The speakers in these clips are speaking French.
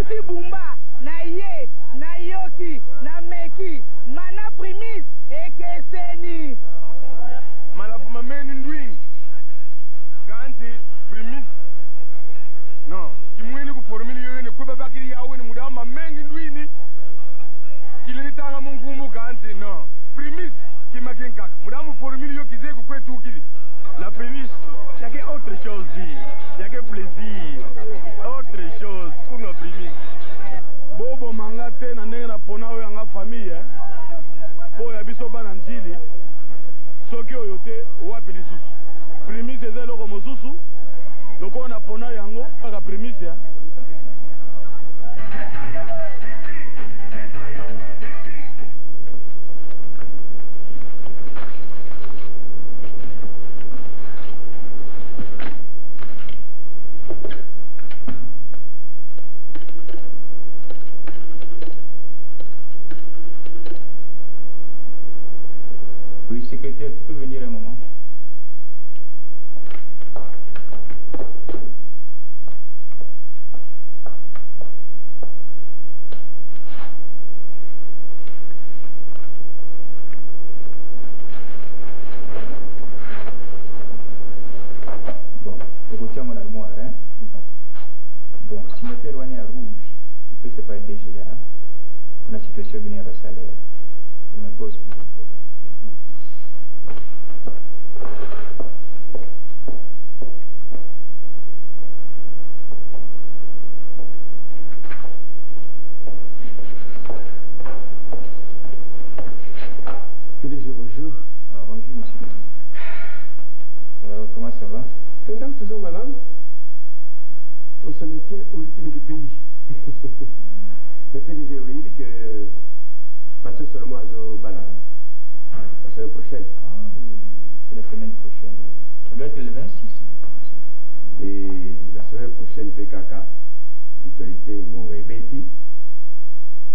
Tusi Bumba, na ye, na yoki, na meki, mana primis, ekeseni. Malafuma meni ndwing. Kanti primis. No, kimweni ku formuli yoyene kuba bakiri yawe ni mudama mengi ndwini. Kilini tanga munkumbu kanti no. Primis kimakenkaka. Mudamu formuli yo kize ku kwetu kili. La primis, il y a que autre chose, il y a que plaisir. Autre chose pour nos primis. Bobo mangate na ndenge na pona oyo yanga famille po ya biso bana njili soki oyo te wapi lisusu primise eza eloko mosusu lokola na pona yango kaka primise ya Oui, secrétaire, tu peux venir un moment. Bon, pour retirer mon armoire, hein? Bon, signataire on est à rouge, vous pouvez séparer DGA pour la situation venir à salaire. Je me pose plus de problème. Bonjour. Ah, bonjour, monsieur. Comment ça va? Pendant que tu es malade, on se maintient au rythme du pays. Mais PDG, oui, dit que passez seulement à Zobala la semaine prochaine. Ah oui, c'est la semaine prochaine. Ça doit être le 26. Et la semaine prochaine, PKK, l'actualité Ngongo et Betty,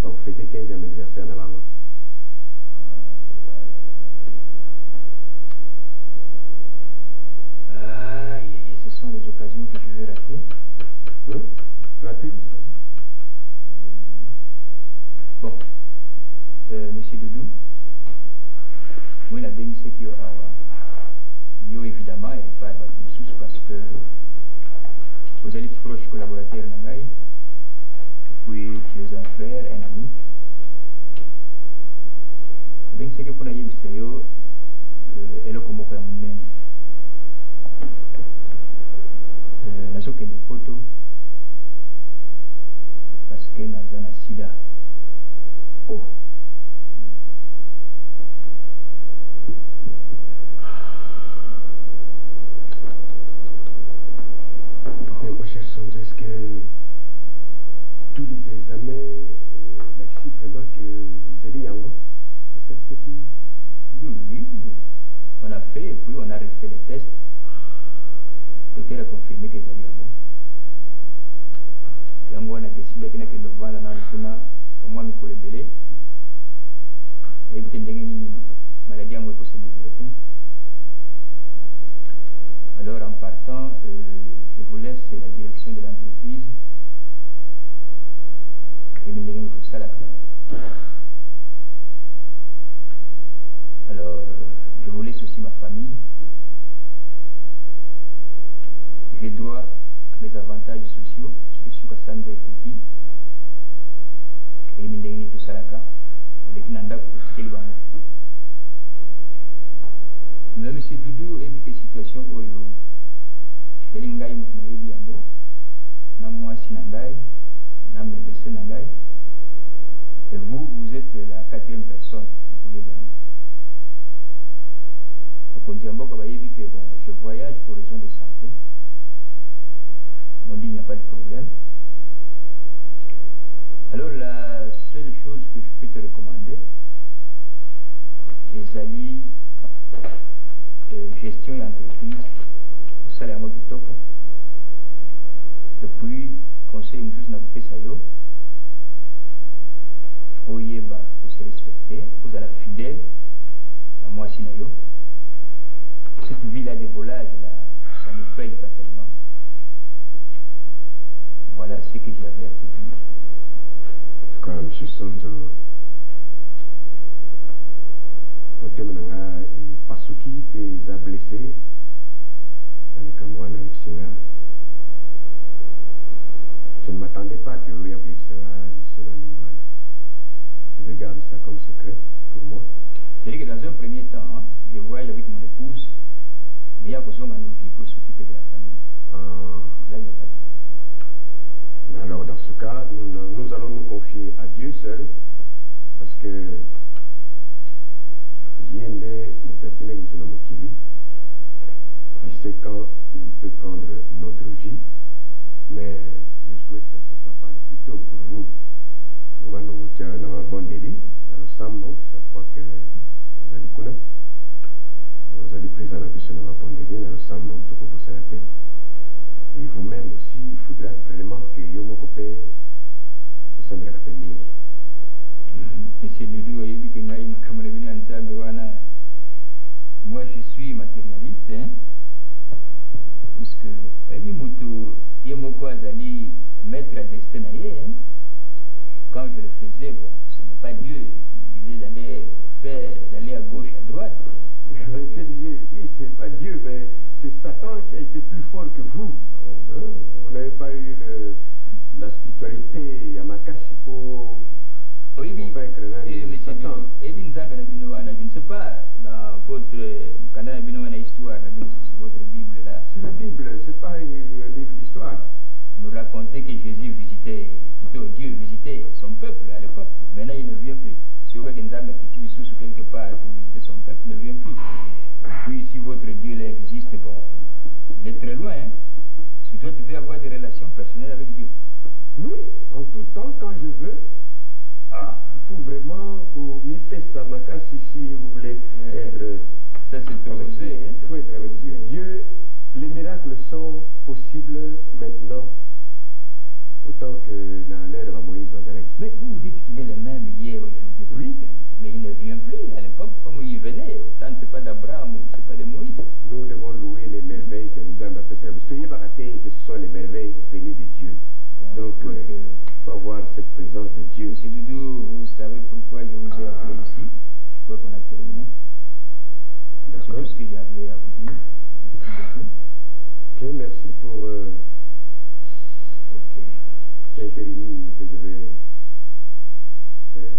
va vous fêter 15e anniversaire dans la main. Ah, ce sont les occasions que je vais rater. Hein? Rater les occasions? Bon, monsieur Doudou, moi, la BNC qui est évidemment, et pas de sous parce que vous êtes proche collaborateur Nangaï, puis tu es un frère, un ami. BNC qui pour naïe bisayo, elle a comme quoi mon nez. Nazo que des poteaux parce que naza na sida. Oh. Mais mon cher Sandro, est-ce que tous les examens là-dessus vraiment que vous allez y avoir? C'est ce qui... Oui, on a fait et puis on a refait les tests. Le docteur a confirmé que j'allais en bon. Et on a décidé qu'il n'y a que 9 ans dans le tournoi, comme moi, je me belé. Et puis, il y a une maladie qui s'est développée. Alors, en partant, je vous laisse la direction de l'entreprise. Et puis, il y a tout ça là. Alors, je vous laisse aussi ma famille. J'ai droit à mes avantages sociaux, ce qui est sous Kassandra et Kouki. Et il y a tout ça là. Mais M. Doudou, il y a une situation où il y a une situation na moi si nangai, na médecin nangai. Et vous, vous êtes la 4e personne. Vous voyez bien. Donc on dit que bon, je voyage pour raison de santé. On dit qu'il n'y a pas de problème. Alors la seule chose que je peux te recommander, les alliés gestion et entreprise, ça c'est un top. Et puis, conseil nous n'a pas ça yo. Oyeba, vous se respecter, vous êtes fidèle, à moi si nayo. Cette vie là de volage là, ça ne paye pas tellement. Voilà. Voilà ce que j'avais à te dire. En tout cas, M. Sonzo, au thème de Pasuki, tu es blessé dans les Cameroun, dans les Psinga. Je ne m'attendais pas que vous ayez sera selon l'Ingwan. Je vais garder ça comme secret pour moi. C'est-à-dire que dans un premier temps, hein, je voyage avec mon épouse, mais il y a besoin de nous qui peut s'occuper de la famille. Là, il n'y a pas de... Mais alors, dans ce cas, nous allons nous confier à Dieu seul, parce que Yende Mutatine Mukili, il sait quand il peut prendre notre vie, mais je souhaite que ce ne soit pas le plus tôt pour vous. Vous allez vous tirer dans un bon délit, dans le sambo, chaque fois que vous allez kuna. Vous allez présent dans un bon délit, dans le sambo, tout pour vous la tête. Et vous-même aussi, il faudra vraiment que Yomo Kopé, vous semblez la peine mingi. Monsieur Doudou, moi je suis matérialiste, hein, puisque Yemoko Azali, maître à destin, quand je le faisais, bon, ce n'est pas Dieu qui me disait d'aller à gauche, à droite. Oui, c'est pas Dieu, mais c'est Satan qui a été plus fort que vous. Vous n'avez pas eu la spiritualité Yamakashi pour convaincre Satan. Je ne sais pas, dans votre histoire, votre Bible là. C'est la Bible, c'est pas un livre d'histoire. Nous racontait que Jésus visitait, plutôt Dieu visitait son peuple à l'époque. Maintenant il ne vient plus. Si vous avez une âme qui tue sous quelque part pour visiter son peuple, il ne vient plus. Puis si votre Dieu là existe, bon, il est très loin. Hein? Parce que toi tu peux avoir des relations personnelles avec Dieu. Oui, en tout temps, quand je veux. Il faut vraiment pour m'y pester ma casse si vous voulez être. Ça c'est trop osé. Il faut être avec Dieu. Dieu, les miracles sont possibles maintenant, autant que dans l'ère de Moïse Wazalaki. Mais vous dites qu'il est le même hier, aujourd'hui. Oui. Mais il ne vient plus. À l'époque, comme il venait, autant c'est pas d'Abraham ou c'est pas de Moïse. Nous devons louer les merveilles que nous avons fait. Parce qu'il n'y a pas raté que ce sont les merveilles venues de Dieu. Bon, donc, il faut avoir cette présence de Dieu. Monsieur Doudou, vous savez pourquoi je vous ai appelé ici? Je crois qu'on a terminé. C'est tout ce que j'avais à vous dire. Merci beaucoup. Bien, merci pour l'intérim que je vais faire.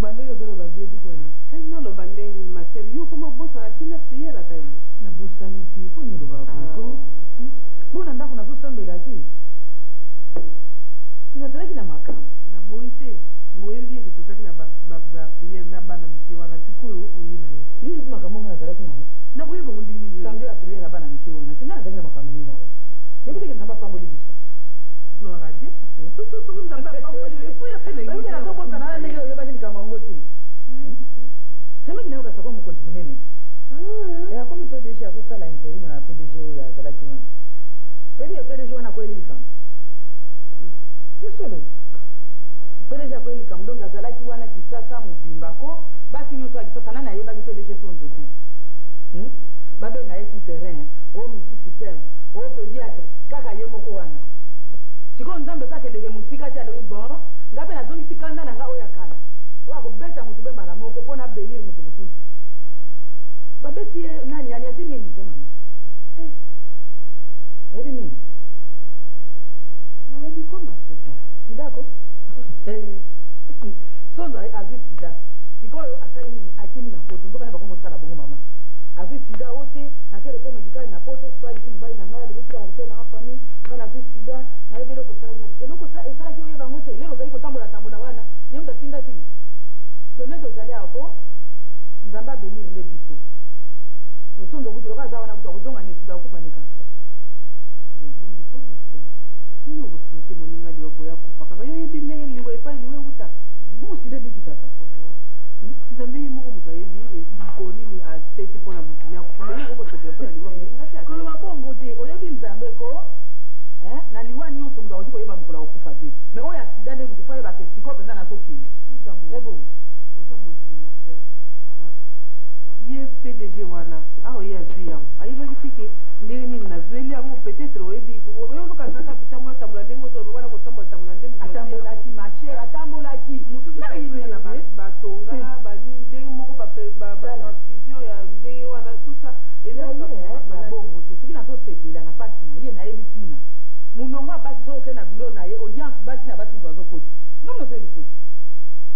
Bando yo zero babie di boni. Kan na lo bande ni master yo kuma bosa la tina prière la time. Na bosa ni ti po ni lo babuko. Bona ndako na zo sambela ti. Ninazalaki na makamu. Na boite. Wewe bien que tozaki na ba prière na bana mkiwa na sikuru uyina ni. Yule makamu nazalaki na. Na wewe bo ndini ni. Sambe ya prière bana mkiwa na. Tina nazalaki na makamu ni na. Yebite ke nzamba pambo libiso. Gloire à Dieu. Tout nzamba pambo libiso. Faut y appeler les. Wewe na soko sana na ngelo yebaki kama ngoti. Sema kile ukasa kwa mkontinue nini? Ya komi PDG ya kusala interim na PDG ya zalaki wana. Ebi ya PDG wana kweli likam. Yesolo. PDG ya kweli likam donc zalaki wana kisasa mubimbako basi nyoso akisasa nana yebaki PDG sonzo ti. Babe na yesi terrain, o misi system, o pédiatre, kaka yemoko wana. Siko nzambe pake ndege musika ti alo bon, ngabe na zongi sikanda na nga oya kala. Wa ko beta mutu be mala moko pona benir mutu mususu. Babeti nani ani asi mimi te mama. Ebi mimi. Na ebi koma seta. Sida ko? So za azi sida. Sikoyo asali nini akimi na poto nzoka na bakomo sala bongo mama. Azi sida wote na kere ko medical na poto swa bitu mbai na ngala lutu ya hotel na famille kana azi sida na ebe loko sala nyati. Eloko sala kiyo yeba ngote lelo za iko tambola wana. Yemba tinda tingi. Soneto zali ako nzamba benir le biso. Nosonzo kuti lokaza wana kuti akuzonga nesida kufanika. Muni ukusuite moninga liwe boya kufa kaka yo yebine liwe pa liwe uta. Busi de bikisaka. Zambi muko mutu yebi koni ni aspect pona mutu ya kufa yo ko tete pona liwe moninga ta. Kolo mabongo te oyebi nzambe ko na liwa nyonso mutu akoti koyeba mukula okufa te. Mais oya sida nde mutu fa yeba ke siko penza na sokindi. Ebo. Oza mutu ni oke na bureau na ye audience basi na basi dozo koti nono so biso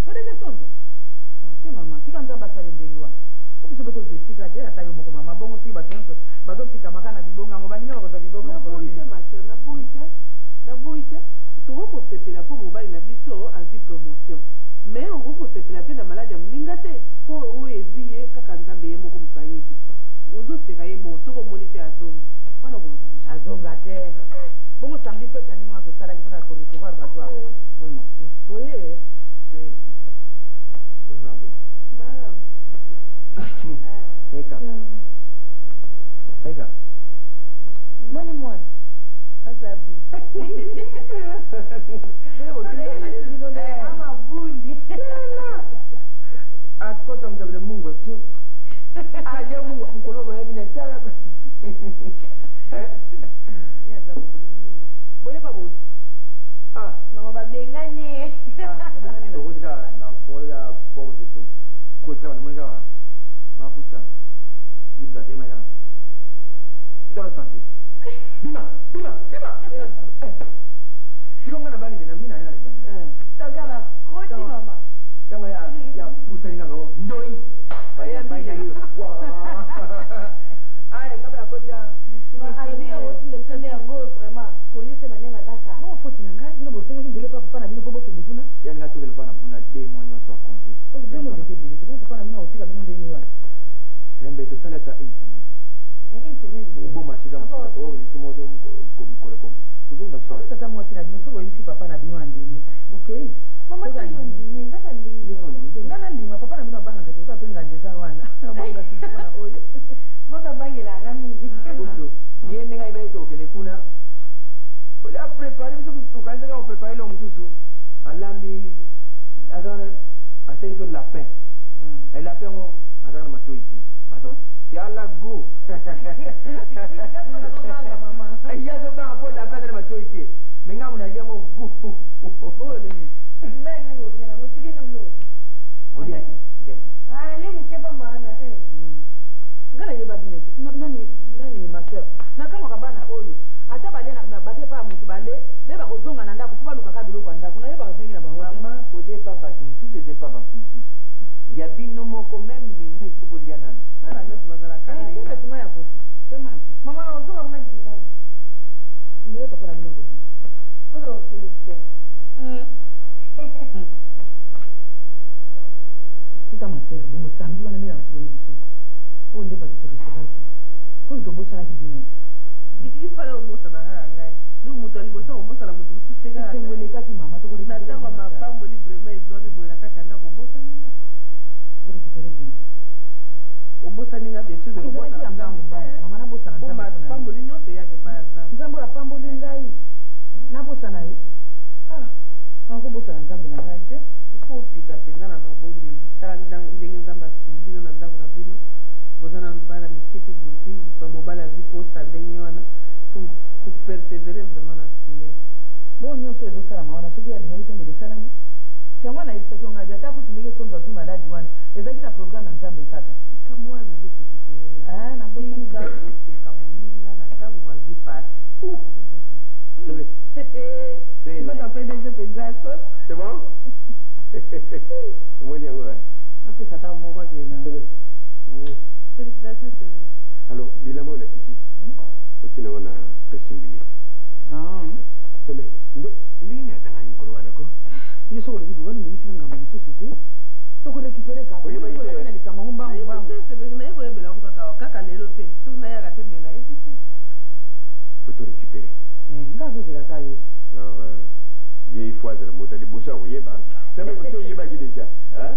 PDG sonzo te mama tika nzamba sale ndenge wa biso beto zesika te ata yo moko mama bongo siki batonso bazopika makana bibonga ngo baninga bakoza bibonga na boite ma sœur na boite tokosepela mpo mobali na biso azwi promotion mais okokosepela mpe na maladi ya moninga te mpo oyo ezwi ye kaka nzambe ye moko moto ayebi ozoseka ye bon soki omoni mpe azongi wana koloba azonga te bongo samedi pesa ndenge wana tosalaki mpona korecevoir bato awa boye Eka. Boni mwana. azabi Ama bundi. Akota mtabele Mungu akio. Aje Mungu mkono wake na tala. boye babuti Mama babengane. Rotika na fola porte to. Kota na mwanga. Mafuta. Ibda tema kana. Dans la santé. Bima. Sikonga na bangi na mina yana bana. Tagana koti mama. Kama ya busanya ngo ndoi. Baya baya hiyo. Ai ngabla koja. Alobia wote ndio msande yango vraiment. Konyese manema daka. bongo foti na ngai bino bosenga kindele papa na bino po bokende kuna Yani nga tokele bana kuna de monyo so konji. demo deke bele te bongo papa na bino otika bino ndenge wana Tembe to sala ta insema. Une semaine. Bo mashida mkota to ni tumo do mkole ko. Kuzo na so. tata mwasi na bino so boyebisi papa na bino andimi okay Mama Soka tayo ndimi. ndini, ndaka ndini. Yo so ni nga na ndima papa na bino abangaka te oka mpe ngandeza wana abonga silipa na oyo Boka bangela nga mingi. Kuzo. Yende nga ibai to kele kuna. Ole a prepare biso tukaanza kama prepare lo msusu. Alambi azana asai so lapin. Et lapin ngo azana matoiti. Aso si ala go. Mama. Ya so ba po lapin azana matoiti. Menga mnalia ngo go. oyo ndenge Mbaya ngo ngena ngo tikena mlo. Oli ati. Ah, le mukeba maana nga nayeba bino te nani master nakamwaka bana oyo ata bale na bate pa motu bale nde bakozonga na ndako fo balukaka biloko ya ndako nayebaka ndenge na bango te. Maman kodie pas batu tous était pas batu tous. Ya bino moko même minuit pour bolia nan. bana nyonso bazalaka ndenge Eza nsima ya kofu sema ya kofu Mama ozonga kuna dimoni. ndenge papa na bino akozima Ozo keleke. tika master bongo samedi wana nde na mosu boyebi soko oyo nde bato toreseraki koyo tobosanaki bino te ifale obosana kaka ngai donc moto ya liboso obosana moto mosusu te kaka esengo elekaki mama na ntango ya mapamboli vraiment ezwami boye na kati ya ndako obosani nga torekipere bino obosani nga bien sûr de ezalaki kobosana ya mbangu mbangu mama nabosana mpo mapamboli nyonso eyaka epai ya nzambe nzambe oyo apamboli ngai nabosana ye nakobosana nzambe na ngai te ifo opika mpenza na mabondeli tala ndenge nzambe asungi bino na ndako na bino boza na bana mike mpe bozwi bamobali azwi posa ndenge wana po kopersevere vraiment na priere bongo nyonso ezosalama wana soki alingaki tengele esalami siango nayebisaki yo ngai ata kutu ndenge sonzo azwi maladi wana ezalaki na programme ya nzambe kaka tika mwana azopekiselela nabosani tika koseka moninga na ntango azwi pasi mbata pdg mpenza soni C'est bon? Comment dire, ouais? apesa ata moko akena félicitations chérie Alors, bilama on a tiki. Otina on a pressing minute. Mais, ndini azanga mkolo wana ko? ye soko lobi bokani momisika ngambo mosusu te tokorekipere kaka na likambo yango mbangu mbangu naye koyebela ngo kaka lelo mpe soki nayaka te mbe nayebi te Faut tout récupérer. nga azozelaka yo Alors, il faut être moto liboso ya koyeba. C'est même si oyebaki déjà. Hein?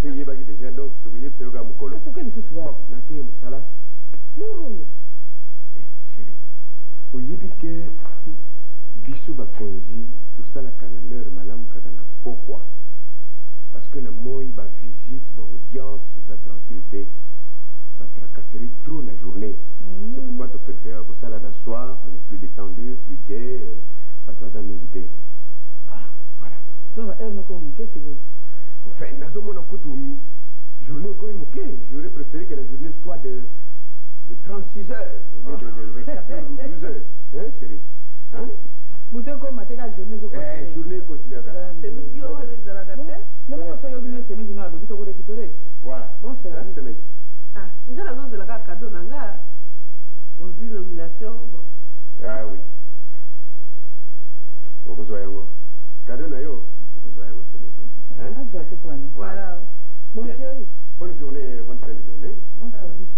Si oyebaki déjà, donc tokoyebisa yo kaka mokolo. soki lisusu Bon, wapi nakeye mosala. lero oyo Chéri, oyebi ke biso bakonzi tosalaka na leur malamu kaka na pokwa. Parce que na moi bavisite baaudience oza tranquille batracasserie trop na journée. C'est pourquoi tu préfères kosala na soir, on est plus détendu, plus gai, bato baza mingi te. Ah, voilà. donc baheure noko moke sikoyo Enfin, nazomona kutu journée ekomi moke. J'aurais préféré que la journée soit de 36 heures au lieu de 24 heures ou 12 heures. Hein, chérie? Hein? bute ko mateka journée zo ko journée continue ka semeki oyo wana ezalaka te yo moko so yoki ne semeki no alobi toko récupérer voilà bon c'est ça semeki ah nga nazozela kaka cadeau na nga ozwi nomination bon ah oui okozwa yango cadeau na yo okozwa yango semeki hein azwa te pour ani voilà bon Bien. chérie bonne journée bonne fin de journée bon service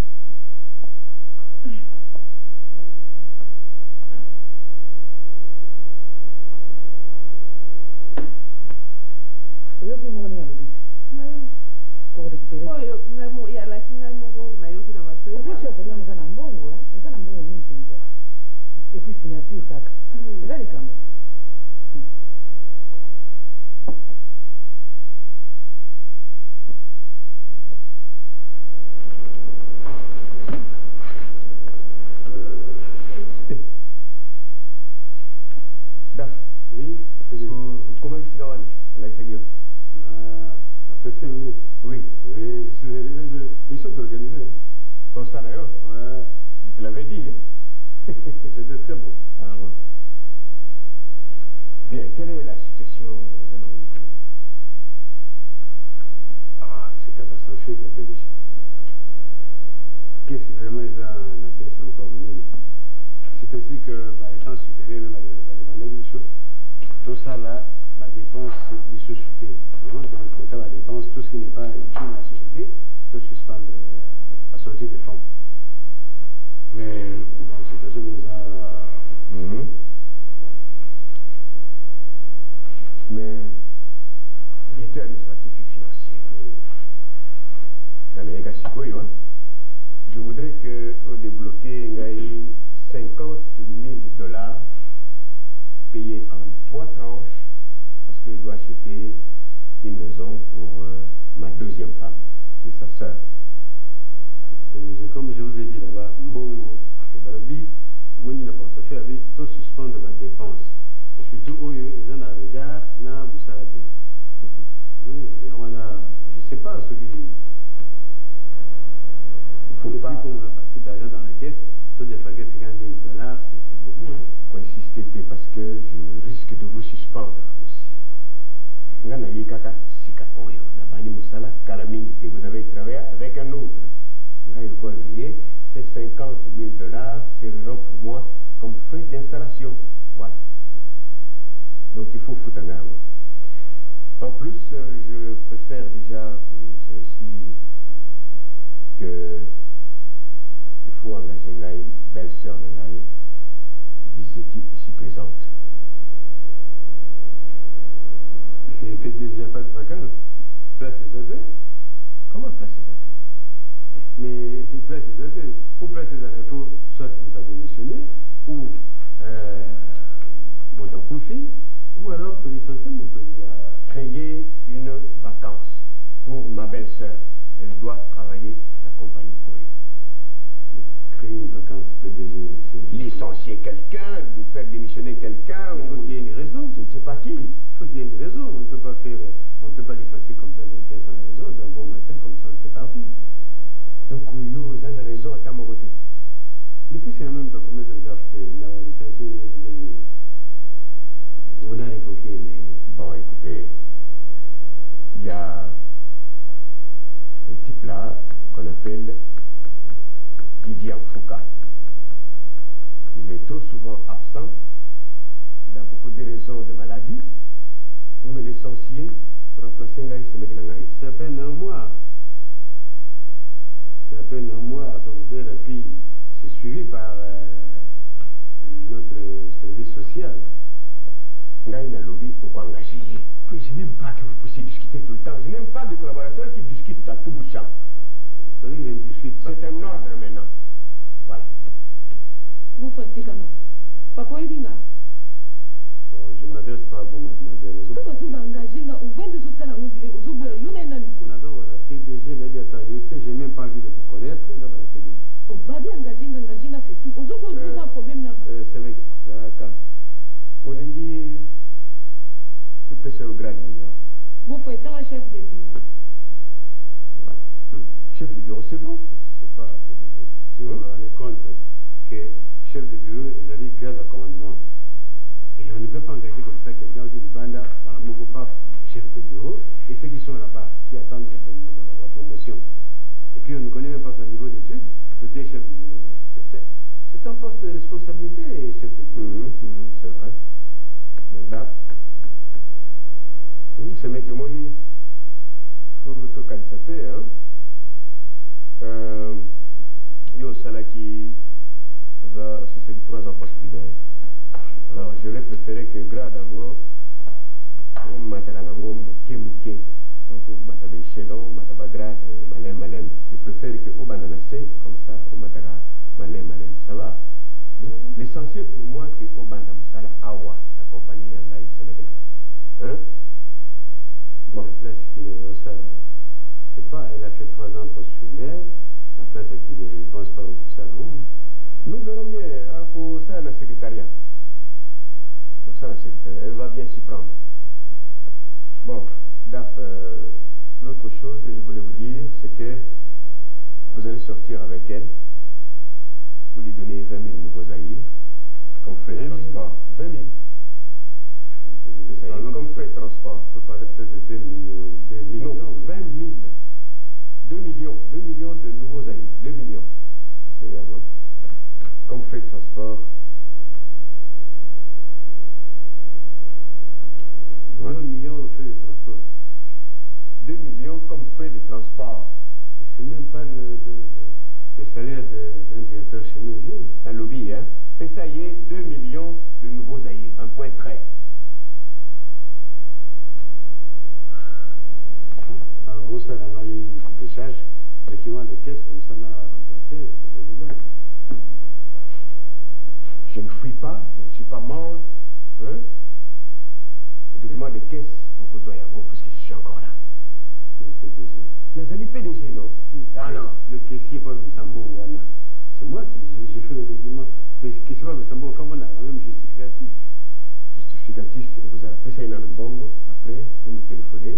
oyoki moko ndenge alobi te toko récupérer oyo ngai mo yalaki ngai moko nayoki na matoyo epuis otali eza na mbongo eza na mbongo mingi mpenza epuis signature kaka eza likambo Daf Oui, comment tu vas Alexis après 5 minutes. Oui. Oui, je suis arrivé, ils sont organisés. Hein. Constat d'ailleurs. Ouais, Je te l'avais dit. Hein. c'était très beau. Ah bon. Bien, quelle est la situation aux Anons Nicolas? Ah, c'est catastrophique le PDG. Qu'est-ce que vraiment ils ont abaissé encore mini? C'est ainsi que l'essence supérieure même à demander quelque chose. Tout ça là, la dépense de société. Donc, côté la dépense, tout ce qui n'est pas utile à la société, doit suspendre la sortie des fonds. Mais, bon, c'est toujours nous a. Mais, directeur administratif et financier. L'Amérique a je voudrais que vous débloquiez 50 000 $ payés en 3 tranches parce qu'il doit acheter une maison pour ma deuxième femme, qui est sa sœur. Comme je vous ai dit là-bas, Mbongo, Barabi, Mouni na portefeuille, tout suspendre la dépense. Et surtout, ils ont un regard, na Boussalate. Oui, et voilà, je ne sais pas ce qui. Il faut pas. Comme on a passé d'argent dans la caisse, tout défraguer 50 000 $, c'est beaucoup. Hein. Pour insister, parce que je risque de vous suspendre aussi. Vous avez travaillé avec un autre. Ces 50 000 $ serviront pour moi comme frais d'installation. Voilà. Donc il faut foutre un arme. En plus, je préfère déjà, oui, c'est aussi que il faut engager une belle-sœur Nangaï, Bizeti ici présente. Et puis il n'y a pas de vacances. Place les affaires. Comment place les affaires? Mais il place les affaires. Pour placer les affaires, il faut soit on démissionner, ou mon conflit, ou alors pour licencier mon créer une vacance pour ma belle-sœur. Elle doit travailler à la compagnie Oyo. Créer une vacance PDG, c'est licencier quelqu'un, faire démissionner quelqu'un. Il faut qu'il y ait une raison. Je ne sais pas qui. Il faut qu'il y ait une raison. On ne peut pas licencier comme ça quelqu'un sans raison. D'un bon matin, comme ça, on fait partie. Donc, Oyo, vous avez raison à ta côté. Mais puis, c'est un même document de gaffe de la licencier. Vous n'avez évoqué. Bon, écoutez, il y a un type là qu'on appelle Didier Foucault. Il est trop souvent absent. Il a beaucoup de raisons de maladie. Vous me licenciez, remplacer Ngaï, c'est mettre Ngaï. C'est à peine un mois. C'est à peine un mois. Et puis, c'est suivi par notre service social. Ngaï n'a lobby pour engager. Puis je n'aime pas que vous puissiez discuter tout le temps. Je n'aime pas de collaborateurs qui discutent à tout bout de champ. C'est un ordre maintenant. Voilà. Vous faites non. Papa Ebinga. Je ne m'adresse pas à vous, mademoiselle. Pourquoi vous engagez au 22 août à la PDG, j'ai même pas envie de vous connaître. Dans la PDG. Oh, babi engagé, c'est tout. Vous avez un problème. C'est mec. D'accord. Olingi, le PC au grade mignon. Vous faites un chef de bureau. Voilà. Chef de bureau, c'est bon. C'est pas PDG. Si vous vous rendez compte que chef de bureau, il a dit grade à commandement. Et on ne peut pas engager comme ça quelqu'un aussi du Banda, Maramoko Paf, chef de bureau, et ceux qui sont là-bas, qui attendent la promotion. Et puis on ne connaît même pas son niveau d'études, il faut dire chef de bureau. C'est un poste de responsabilité, chef de bureau. C'est vrai. Mais là, c'est mec il faut tout cancer, hein. Yo, ça qui c'est 3 ans possible. Alors j'aurais préféré que grade en gros, on m'attaque mouké. Donc on m'attaque échelon, on m'attaque grade, malem. Je préfère que au banana C, comme ça, on m'attaque malem. Ça va? L'essentiel pour moi que au banana Moussala Awa, la compagnie en Aïe, hein? Bon. La place qui est dans ça, c'est pas, elle a fait 3 ans post-primaire, la place à qui il ne pense pas beaucoup ça, non? Nous verrons bien, pour ça, le secrétariat. Pour ça, le secrétariat, elle va bien s'y prendre. Bon, Daf, l'autre chose que je voulais vous dire, c'est que vous allez sortir avec elle, vous lui donnez 20 000 nouveaux aïrs, comme frais de transport. 20 000. Comme frais de transport. On peut parler peut-être de 2 millions. Non, 20 000. 2 millions de nouveaux aïrs. 2 millions. C'est également. Comme frais de transport. 2 millions de frais de transport. 2 millions comme frais de transport. C'est même pas le salaire d'un directeur chez nous ici. Un lobby, hein. Et ça y est, 2 millions de nouveaux aïrs. Un point trait. Alors, on s'est envoyé une décharge, document de caisse comme ça, là, remplacé, c'est le Je ne fuis pas, je ne suis pas mort. Hein? Le document de caisse, pour que vous en puisque je suis encore là. Le PDG. Mais c'est le PDG, non? Si. Ah non. Le caissier, pas Bissambo, voilà. C'est moi qui j'ai fait le document. Le caissier, pas Bissambo, enfin, on a quand même justificatif. Justificatif, et vous allez faire ça dans le bongo. Après, vous me téléphonez.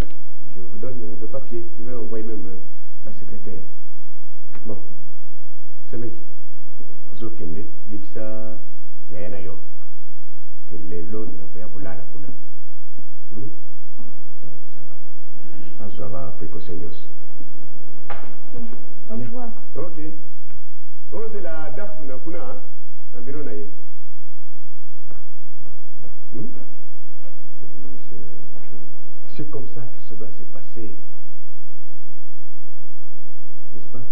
Je vous donne le papier. Je vais envoyer même la secrétaire. Bon. C'est mec. Ozo Kende, Dipsa, Yayana Yo. Que les lots n'avaient pas la kuna. Donc, ça va. Ça va, précaution. Au revoir. Ok. Ose la DAF na kuna, un bureau naïe. C'est comme ça que ça doit se passer. N'est-ce pas?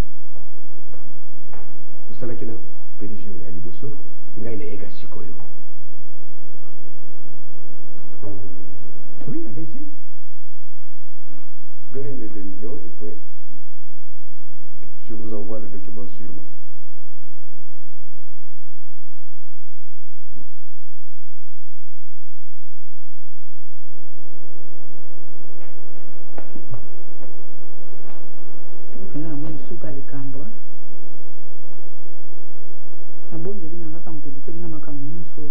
Vous savez qu'il y a un PDG à Liboso, il y a un Sikoyo. Oui, allez-y. Donnez les 2 millions et puis je vous envoie le document sûrement. suka likambo abondeli nanga kamutebukeli nga makambo nyonso oyo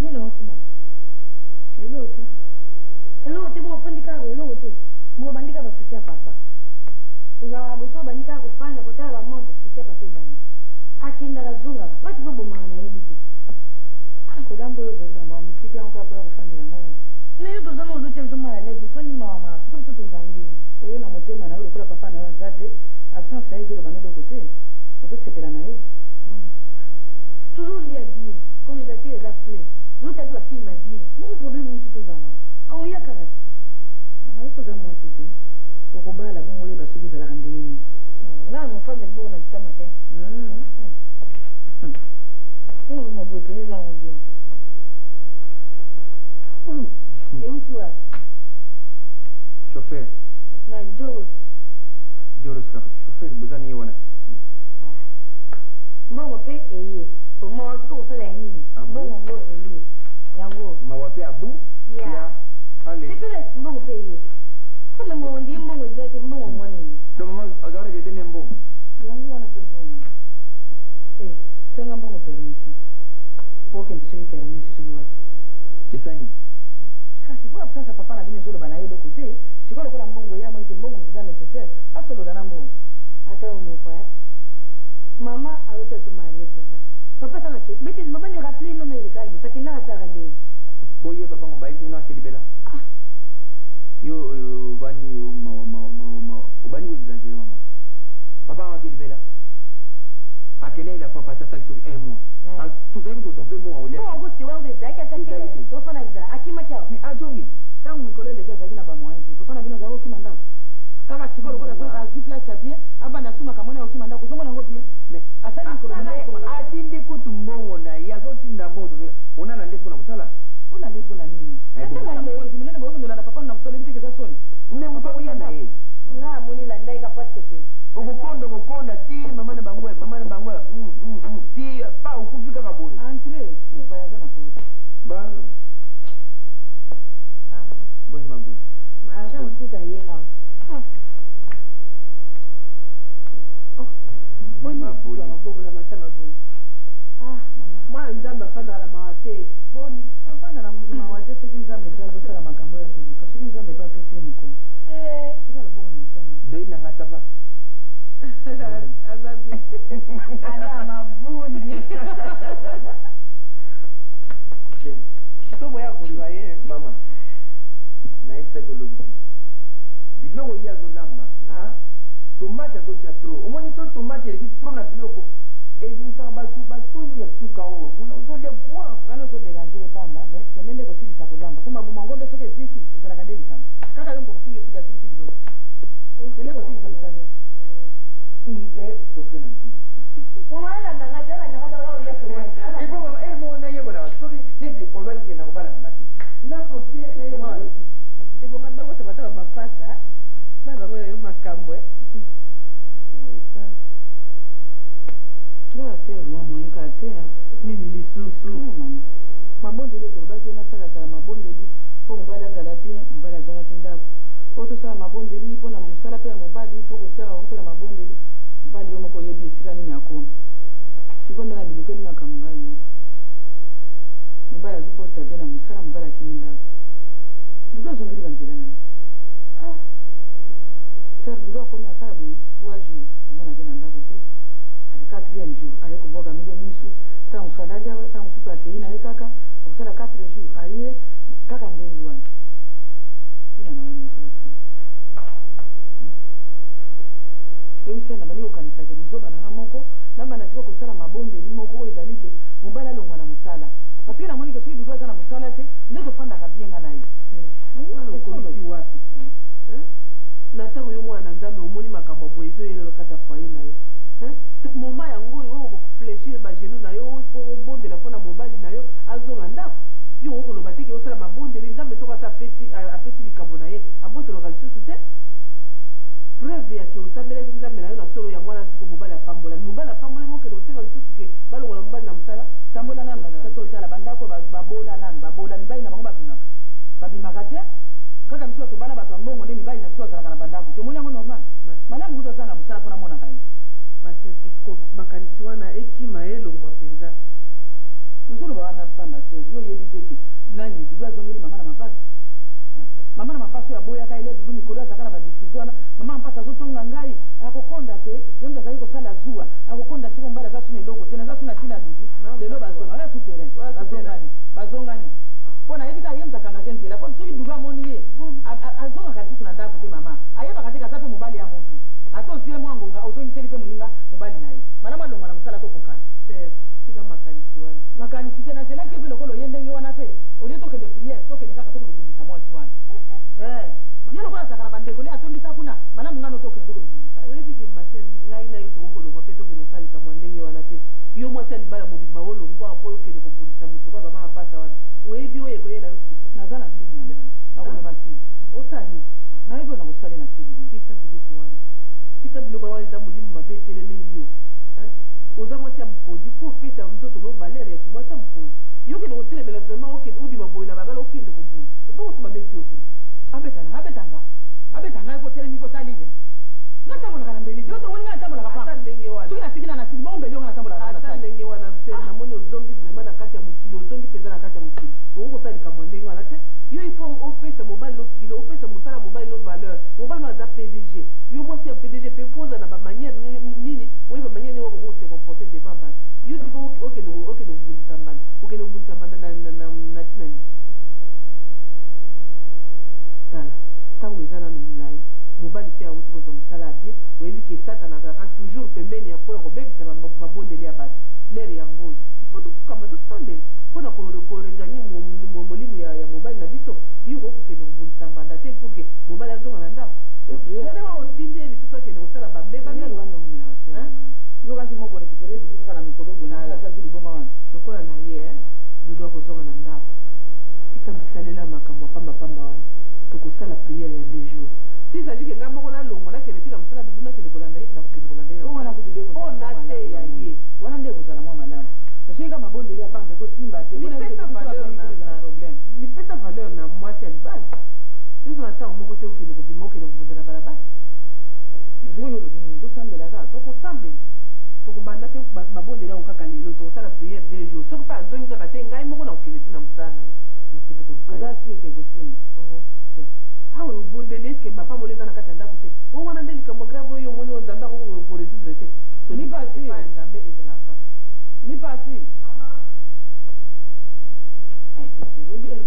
nini osimo elote elote bofundikako elote bobandika basusi ya papa uzala boso bandika kufanda kotala bamonto susi ya papa ebani akenda kazunga bati bobomaka na yebi te kolambo oyo ozali namba motiki yango kapa ya kofandela ngai me yo tozama ozote ezomala lese ofandi mawamala soki biso tozangeli oyo na motema na yo lokola papa na yo aza te absence na ye ezoloba eloko te ozosepela na yo toujours lia bien congélateur eza plein zotabi bafilma bien nini problème mutu tozala aoyakaka te nanaye koza mwasi te okobala bongo oyeba soki ezalaka ndenge nini nga nofanda liboko na litama te ingoma boye pene ezango bien euti wapi chauffeur na joros joros kaka chauffeur bozani ye wana mbongo mpe eye omo soki kosala ya nini mbongo ngo eye yango mawa mpe abu ya sepele mbongo mpe eye fana mo ndi mbongo eza te mbongo mwana eye do mama azawara gete ne mbongo yango wana mpe mbongo penga mbongo permission okende soki keremesi soki wapi esani kasi po absence ya papa na bino ezoloba na ye eloko te sikoyo lokola mbongo ya moyeke mbongo mosuza nécessaire asolola na mbongo ata moko mama aweti asoma ya lettre na papa sanga ke bete mama ne rappeler non non illégal mais ça qui n'a pas rendez boye papa ngo bayi no akeli bela yo bani ubani wo exagérer maman papa ngo akeli bela akene il a fait passer ça sur un mois tout ça tout tomber moi au lieu bon go tiwa de ça ka tete to fana bizara akima chao mais ajongi tangu mikolo ile jaza kina ba moyen te papa na bino za okima ndako kaka sikoyo lokola so azwi place ya bien abanda suma kamona okima ndako zomona ngo bien mais asali mikolo na atinde kutu mbongo na ya zotinda moto ona na ndeso na musala ona ndepo na nini sasa na hivi mnene boyo ndola na papa na musala biteke za soni mais mpa uya na ye nga muni la ndai ka passe pe ukokondo kokonda ti mama na bangwe ti pa ukufika kaburi entre mbayaza na poti ba boy maboy cha kuta yenga boy maboy maboko za matama boy mama mwana nzambe afanda la mawate boni afanda la mawate soki nzambe pe azosala makambo ya zulu soki nzambe pe apesi ye moko sika loboko na litama doi nanga sava azabi ana mabundi to boya kolwa ye mama na isakolobi biloko ya zolamba na tomate azotia trop omoni so tomate eleki trop na biloko ebisaka bato basoyo ya suka oyo mona ozolia point ngana ozoderange ye pamba me kende nde kosilisa kolamba po mabuma ngombe soki eziki ezalaka nde likambo kaka yo moto kofingi esuki azikisi biloko kende kosilisa mosala nde toke na ntuma mwana ndanga jana ndanga za wao ndio ipo emo na yego na soki neti kolwaki na kobala na mati na profie na yego ebo ngaba ko sabata ba pasa baba ko yo makambwe kila affaire mwa moyeka te nini lisusu mama mabondeli tolobaki ona salasala mabondeli mpo mobali azala bien mobali azongaki ndako oyo tosala mabondeli mpo na mosala mpe ya mobali fo kotiaka yango mpe na mabondeli mobali yo moko oyebi esika nini akomi sikoyo nde na bilukeli makambo ngai moko mobali azwi poste ya bien na mosala mobali akimi ndako dudu azongeli banzela na ye ser dudu akomi asala boye 3 jours omonaki na ndako te ale 4e jour aye koboka milio misu ntango mosu alali awa ntango mosu mpe akei na ye kaka akosala 4 jours aye kaka ndenge wana ina na woni osilasi oyebisa na bandi kokanisake buzoba na nga moko nabanda sika kosala mabondeli moko oyo ezali ke mobali alongwa na mosala parceke namoni ke soki dudu aza na mosala te nde tofandaka bienga na ye wana okomisi wapi na ntango yo mwana na nzambe omoni makambo boye ezoyelela kati ya foyer na yo moma yango oyo okoflechir bagenu na yo obondela mpona mobali na yo azonga ndako yo okoloba teke osala mabondeli nzambe soko asa apesi likambo na ye abotolaka lisusu te preuve yake osambelaki nzambe na yo na solo ya mwana siko mobali apambolami mobali apambolami okende kosenga lisusu ke balongola mobali na mosala tambola nanu na biso totala bandako babola nanu babola mibali na bango babimaka te kaka biso bato bala bato ya mbongo nde mibali na biso bazalaka na bandako te omoni yango normal malamu kutu azanga mosala mpona monaka ye makanisi wana ekima elongwa mpenza ozoloba wana pamba seri yo oyebi teke nani dudu azongeli mama na mapasi mama na mapasi oyo aboyaka ile dudu mikolo azalaka na badifficulté wana mama na mapasi azotonga ngai akokonda te ye moto azali kosala zuwa akokonda siko mobali aza suna eloko te naza suna ntina dudu lelo bazonga oyo tout terrain bazongani mpo nayebi kaka ye moto akangaka nzela po soki dudu amoni ye azongaka lisusu na ndako te mama ayebaka te kaza mpe mobali ya motu ate ozwi ye mwa ngonga ozongiseli mpe moninga mobali na ye malamu alongwa na mosala tokokana tika makanisi wana makanisi te nazelaki mpe lokolo ye ndenge wana mpe olie tokende priere tokende kaka tokolobundisa mwasi wana ye lokola azalaka na bandeko ne atondisa kuna malamu ngano tokende tokolobundisa oyebiki mase ngai na yo tokokolongwa mpe tokende kosalisa mwa ndenge wana te yo mwasi ya libala mobimba olongwa mpo okende kobundisa mosuku ya bama mapasa wana oyebi oyo ekoyela yo naza na sidi na ngai nakomema sidi osali nayebi oyo nakosali na sidi wana tika biloko wana tika biloko wana eza molimo mabe etelemeli yo oza mwasi ya mokonzi fo opesa nzoto no valere ya kimwasi ya mokonzi yokende kotelemela vraimen okende obima boye na babala okende kobunda bonso babeti yo kuna abetanga ye kotelemi mpo tali ye ngatambolaka na mbeli yo tomoni ngatambolaka pa ndenge wana soki nasiki na nasiki bongo mbeli yo nga natambolaka na ata ndenge wana te namoni ozongi vraiment na kati ya mokili ozongi mpenza na kati ya mokili okoki kosala likambo ya ndenge wana te yo il faut opesa mobali no kilo opesa mosala mobali no valeur mobali no aza pdg yo mwasi ya pdg mpe foza na bamanière nini oyi bamanière nini okoki kose comporter devant bato yo sika okende kobundisa mbanda okende kobundisa mbanda na tinani tala ntango eza nano molai mobali mpe awuti kozwa mosala ya bien oyebi ke satana azalaka toujours pembeni ya mpona kobebisa babondeli ya bato lere yango oyo ifo tofukama tosambela mpona koreganye molimo ya mobali na biso yo okokende kobundisa mbanda te pour ke mobali azonga na ndako aa otindi ye lisusu akende kosala yo kasi moko récupéré duku kaka na mikolo bonaasazu liboma wana lokola na ye dodo akozonga na ndako tika bisalela makambo ya pambapamba wana tokosala priere ya 2 jours si saji ke ngai moko nalongwa nakende tina mosala dudu nakende kolanda ye nakokende kolanda ye mpona te ya ye wana nde kozala mwa malamu nasoyika mabondeli ya pambe kosimba te mipesa valeur na mwasi ya libala yozo na ntango moko te okende kobima okende kobunda na balabala zoyolobi nini tosambelaka tokosambela tokobanda mpe babondeli yango kaka lelo tokosala priere 2 jours soki mpe azongi kaka te ngai moko nakokende tina mosala na ye nakende oza sike kosimba awa obondeli eske mapamoli eza na kati ya ndako te o wana nde likambo grave oyo omoni oyo nzambe akoko koresoudre te nzambe ezalaka kaka ni pasi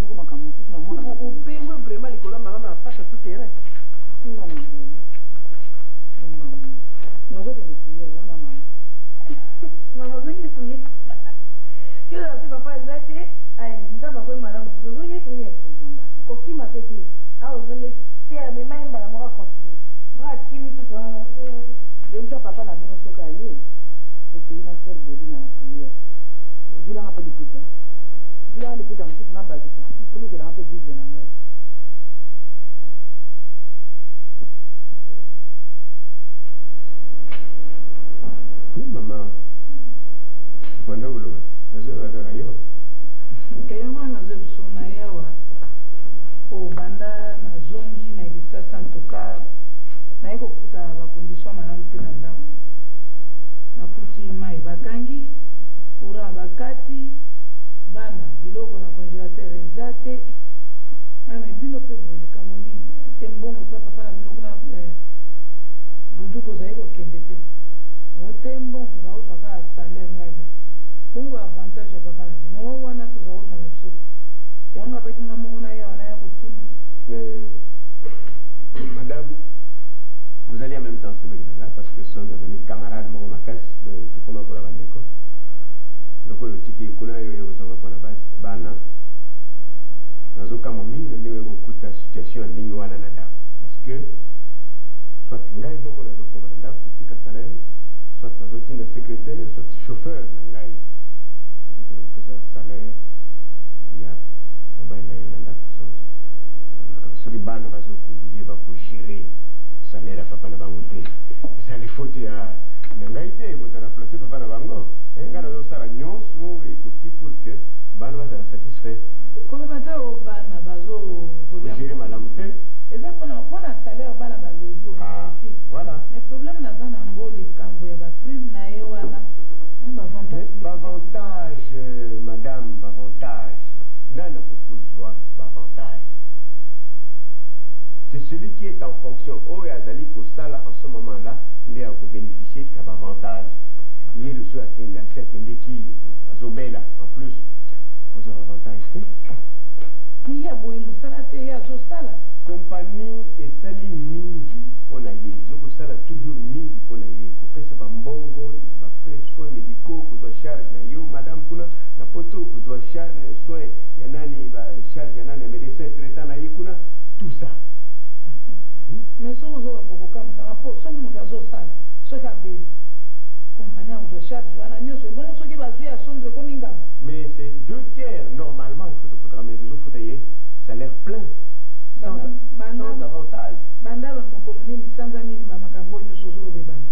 moko makambo mosusu namona opengwe vraiment likolo ya makama na pasa tout terrain simba na nazokende priere na mama mama ozongi priere kioza te papa eza te nzambe akoyi malamu ozongi priere kokima mpe te awa ozongi te amema ye mbala moko acontinue moko akimi susu wana yebisa papa na bino soki aye tokei na ser bolina na priere ozwilanga mpe liputa ozwilanga liputa mosusu nabakisa olukelanga mpe bible na ngai mama banda koloba nazoyoka kaka yo kayongo nazo biso na yawa o banda nazongi na lisasa ntoka naye kokuta bakondition malamu te na ndako nakuti mai bakangi courant bakati bana biloko na congélateur eza te me bino mpe boleka monini eske mbongo epa papa na bino kuna dudu kozali kokende te ote mbongo toza kozwa kaka salaire ngai pe bongo baavantage ya papa na bino wana toza kozwa na biso yango apaki nga moko na yawa naya kotuna madame vous allez en même temps sebeki na nga parce que so nazali camarade moko makasi donc tokoma kola bandeko lokola otiki kuna yo ekozonga mpona bana nazokamwa mingi na ndenge ekokuta situation ya ndenge wana na ndako parce que soit ngai moko nazokoma na ndako tika salaire soit nazotinda secrétaire soit chauffeur na ngai nazokende kopesa salaire ya mobali na ye na ndako sonso soki bana bazokoyeba kogere salaire ya papa na bango te ezali faute ya na ngai te moto araplace papa na bango ngai nazosala nyonso ekoki pour que bana bazala satisfait koloba te o bana bazogere malamu te eza mpona salaire bana balobi omafique voilà mais problème naza nango likambo ya baprime na ye wana bavantage madame bavantage nani akokozwa bavantage c'est celui qui est en fonction oyo azali kosala en ce moment là nde akobénéficie ka bavantage ye lusu akende asi akendeki azobela en plus kozwa bavantage te ni ya boye mosala te ye azosala kompani esali mingi mpona ye ezokosala toujours mingi mpona ye kopesa bambongo bafrais soins médicaux kozwa charge na yo madame kuna na poto kozwa soin ya nani bacharge ya nani ya médecin traitant na ye kuna tout ça mais soki ozoba bokokamwisanga mpo soki moto azosala soki abeli kompani akozwa charge wana nyonso ebongo soki bazwi ya sonzo ekomi ngambo mais c'est 2/3 normalement il faut tofutaka mais ezofuta ye salaire plein sans avantage banda bamokolo nini sanza nini bamakambo oyo nyonso ozoloba ebanda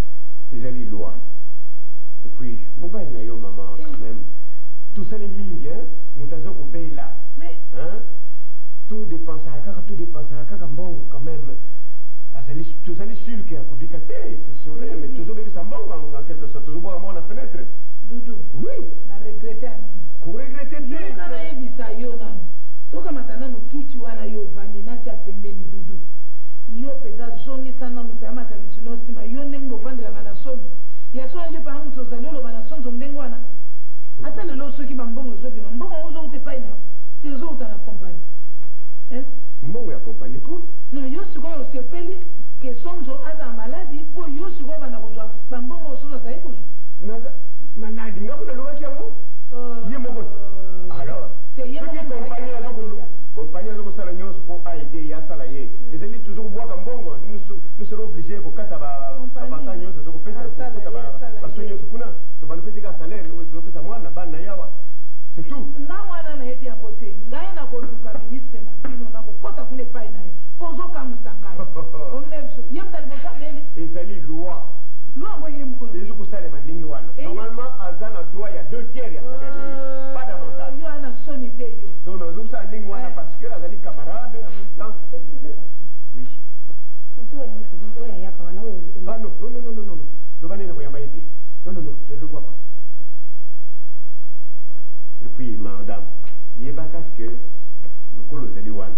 ezali loi et puis mobali na yo maman quand même tosali mingi moto azokobela tout dépensaka kaka mbongo quand même azali tous allez sûr qu'il y a publicaté, c'est sûr, mais toujours bébé ça bon en quelque sorte, toujours bon à la fenêtre. Doudou. Oui. Na regrette à mí. Pour regretter Yo kana yebisa yo nanu. Toka matana no kichi wana yo vandi na cha pembeni Doudou. Yo peza zongi sana no pema kanisi no sima yo nengo vandi la bana sonzo. Ya so yo pa mtu zalolo bana sonzo ndengo wana. Hata lelo soki bambongo zo bima mbongo ozo ute paina. Si ozo uta na compagnie. Mbongo ya compagnie ko? No yo siko yo sepeli ke sonzo aza maladi po yo siko bana kozwa bambongo sonzo sa eko. Naza maladi ngapo na loka kiango? Ye moko. Alors, te ye compagnie azo kosala nyonso po aider ya sala ye. Ezali toujours boaka mbongo, nous serons obligés kokata bata nyonso azo kopesa kokata baso nyonso kuna to banopesi ka salaire oyo topesa mwana bana yawa. C'est tout. Nga wana na yebi yango te. Ngai na koluka ministre na bino na kokota kule pai na ye. Pozo kamusa ngai. Omnebiso. Ye mtali bosa beli. Ezali loi. Loi ngo ye mkono. Ezo kosala mandingi wana. Normalement azana droit ya 2/3 ya salaire na ye. Pas davantage. Yo ana soni te yo. Donc on a ça mandingi wana parce que azali camarade en même temps. Oui. Ah non, non, non, non, non, non. Le banane na yamba yete. Non, non, non, je ne le vois pas. Et puis, madame, il y a que le colo Zaliwana.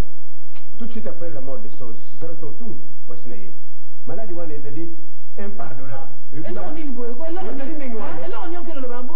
Tout de suite après la mort de son, ce sera ton tour. Voici Naye. Malade Wana est allé impardonnable. Et là, on est le boy. Et là, on est le bambou.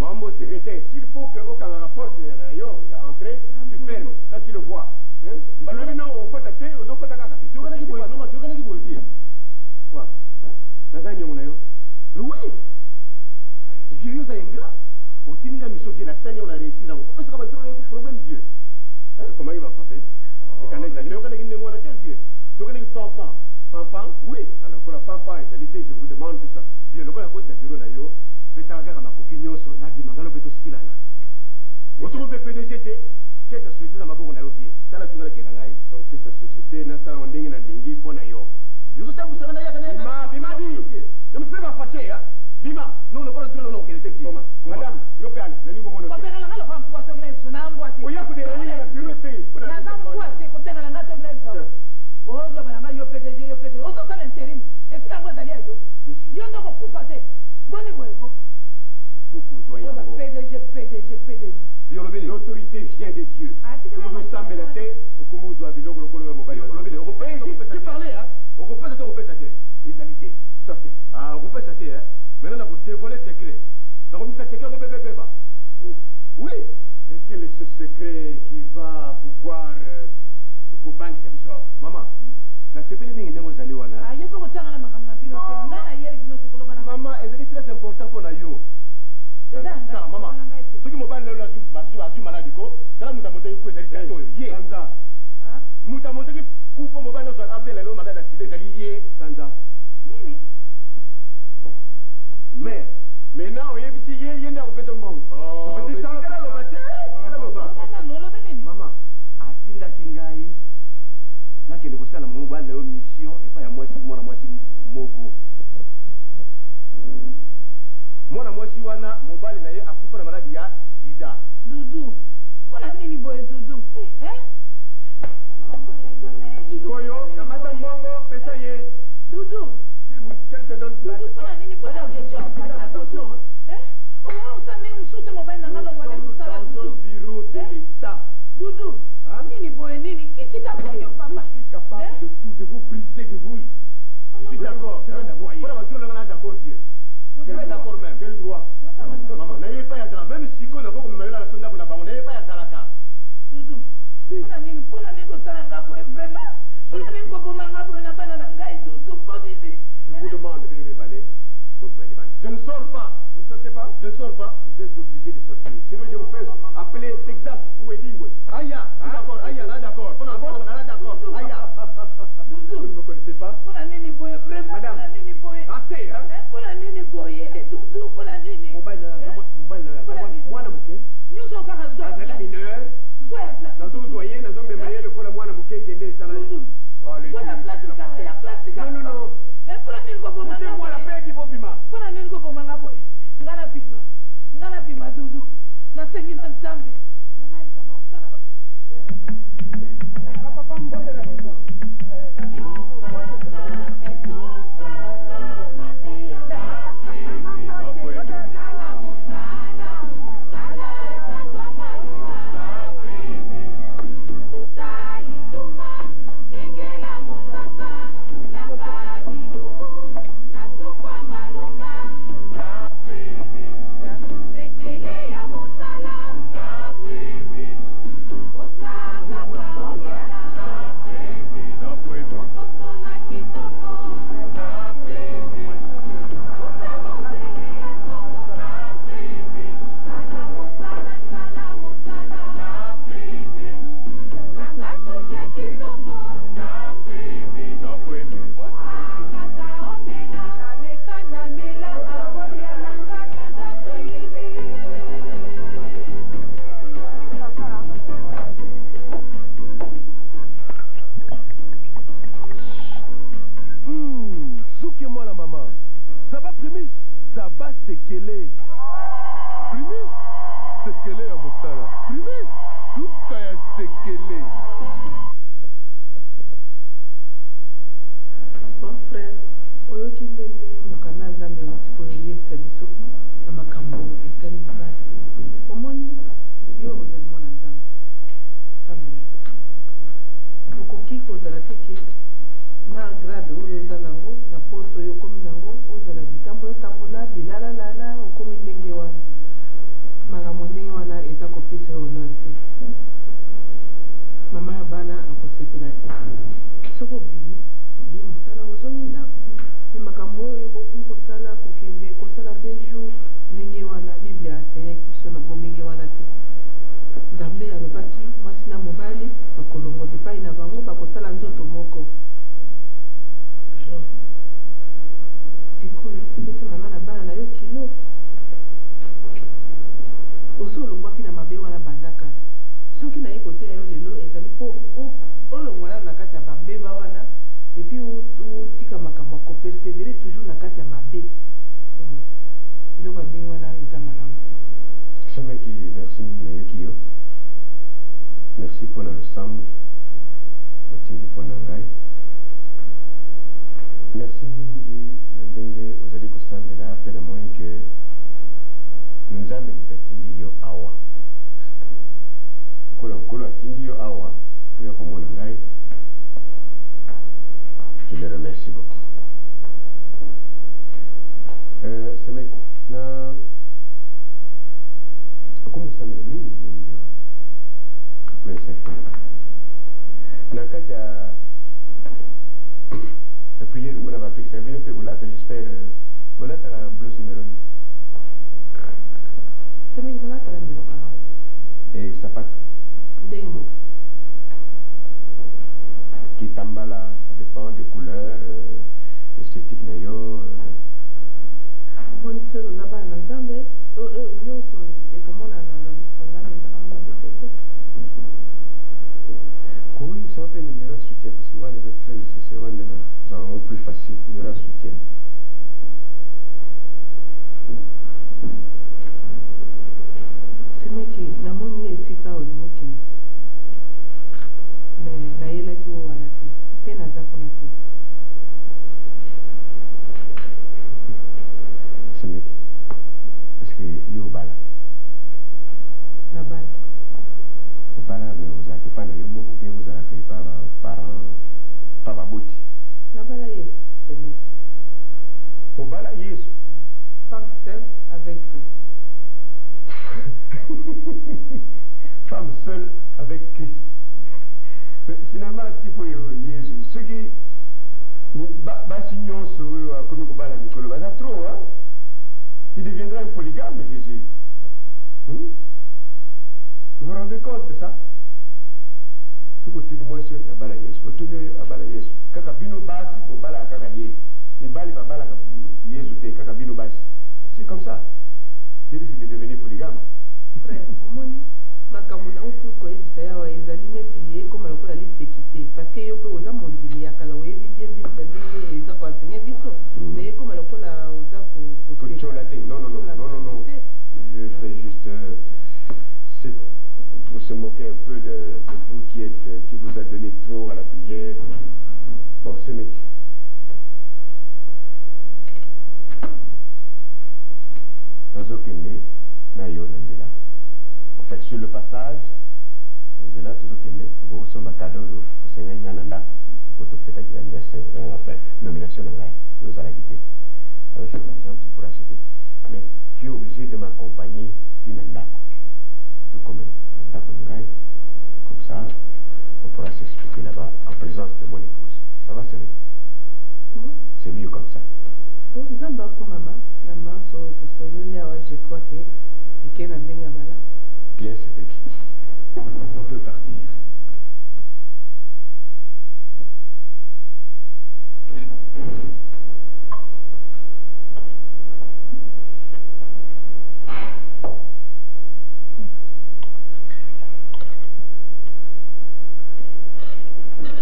Mambo secrétaire, s'il faut que aucun rapport tu entré, tu fermes quand tu le vois. Balobi non, on peut t'acheter, on peut t'acheter. Tu connais qui boit, non, tu connais qui boit ici. Quoi? Nazani on a yo. Oui. Dieu ça ingrat. Au tininga mission qui la scène on a réussi là. Pourquoi ça va être un problème Dieu? Comment il va frapper? Et quand il a connais qui ne moi la tête Dieu. Tu connais qui papa. Papa? Oui. Alors quand la papa estalité, je vous demande de sortir. Bien, le gars la côte de bureau na yo. Pesa kaka makoki nyonso na dimanga lo peto sikilana. Osomo pe PDG te, ke sa société na maboko na yo pie. Tala tunga la kena ngai. Donc ke sa société na sala ndenge na lingi pona yo. Yuzo ta musanga na yakana yakana. Bima bi. Ne me fais pas fâcher ya. Bima, non le bon Dieu non qu'elle était bien. Madame, yo pe ale, ne lingo mono. Ko pega nga lo kwa mpo to gina so na mbwati. O yaku de na bureau te. Na za mbwati ko pega nga to gina so. O lo bana nga yo PDG yo PDG. O so sala intérim. Et c'est la moi d'aller yo. Yo ndo ko kufa te. Boni boyeko. Il faut que vous soyez en PDG. L'autorité vient de Dieu. Vous vous semblez la terre, ou comme vous avez le colo mobile. Tu parlais, hein? On repère sa terre. Égalité. Sortez. Ah, on repère sa terre, hein? Maintenant, vous dévoilez le secret. Donc, vous faites secret, oui. Mais quel est ce secret qui va pouvoir convaincre ces bisoires? Maman, na sepeli mingi nemo zaliwana. Ah, il faut que tu aies un makamna bino. Maman, c'est très important pour nous. Ça, maman. Ceux qui m'ont pas le maladie, c'est la moutamante qui est allée hier. Moutamante qui coupe mon mobile, c'est appelé le malade d'accident, c'est lié. Sanza. Nini. Mais, maintenant, il y a ici, il y a un peu de monde. C'est ça, maman, Atinda Kingai, là, qui est le mobile, la mission, et pas à moi, si moi, Mogo. Mwana mwasi wana mobali na ye akufa na maladi ya sida. Dudu. Wala nini boy Dudu? Koyo, kamata mbongo, pesa ye. Dudu. Si vous qu'elle te donne la. Dudu wala nini boy? Attention. Oh, ça même soute mobile na ngalo wala msala Dudu. Dans un bureau de l'État. Dudu. Nini boy nini? Kitika boy papa. Je suis capable de tout, de vous briser, de vous. Je suis d'accord. Voilà, va dire là d'accord Dieu. Quel d'accord même? Quel droit? Maman, n'ayez pas à même si on a beaucoup de mal à la sonde pour la banque, n'ayez pas à Salaka. Dudu. Pour la négociation, vraiment. Pour la négociation, je vous demande, je ne sors pas. Vous ne sortez pas? Je ne sors pas. Vous êtes obligé de sortir. Sinon, je vous fais appeler Texas ou Edingo. Aïe, d'accord, aïe, là, d'accord. Là, d'accord. Aïe. Vous ne me connaissez pas? Madame. Assez, hein? Pour la nini boye, Dudu, pour la nini. Mobile, azali mineur nazozoye nazomemanye lokola mwana moke ekende esala mwana mpe eki bobima mpona nini kobomanga boye nga na bima dudu nasengi na nzambe nazalika bakosala papa mbondela biso merci pour le ensemble watindi pour nangai merci mingi na ndenge ozali kosambela pe na moi que nzambe mutatindi yo awa kola atindi yo awa pour ya komona ngai je le remercie beaucoup c'est mec na como sambela mingi mingi yo pour essayer na kati ya la prière qu'on va faire servir un peu volata, j'espère volata la blouse numéro 1. C'est bien volata la numéro 1. Et sapato. Demo. Qui tambala, ça dépend des couleurs, esthétique na yo. Bon, c'est ça va na Nzambe, nyonso et comment na Nzambe ndaka na mbete. Oui, ça va faire une numéro de soutien parce que moi les autres très nécessaires, nous avons plus facile, numéro de soutien. C'est moi qui n'a pas ni esika au niveau qui mais na yela qui au wana ti pe na za kuna ti c'est moi qui parce que yo bala na bala bala mais vous avez pas na yo moko bien vous avez pas parents pas baboti na bala yes c'est moi au bala yes femme seule avec Christ femme seule avec Christ mais finalement tipo Jésus ce qui basi nyonso oyo akomi kobala mikolo baza trop hein il deviendra un polygame Jésus vous vous rendez compte de ça ce que tu dis moi sur abala Yesu otuni abala Yesu kaka bino basi bobala kaka ye ibali babala Yesu te kaka bino basi c'est comme ça il risque de devenir polygame frère omoni makambo na uti koyebisa yawa ezali neti ekoma lokola lisekite parce que yo mpe oza mondili ya kala oyebi bien vite na ndenge eza koenseigner biso mais ekoma lokola oza kochola te. Non. Je fais juste pour se moquer un peu de vous qui vous a donné trop à la prière. Bon, c'est mec. Tozokende na yo na nzela. En fait, sur le passage, nzela tozokende bokosomba cadeau oyo osengaki nga na ndako koto fetaki anniversaire, enfin nomination na ngai ozalaki te. Avec cet argent tu pourras acheter. Mais tu es obligé de m'accompagner tina ndako. Tout comme ndako na ngai. Comme ça, on pourra s'expliquer là-bas en présence de mon épouse. Ça va, c'est vrai? C'est mieux comme ça. nzambe akomama na maso tosololi awa je crois que eke na ndenge ya malamu. Bien, c'est vrai. On peut partir.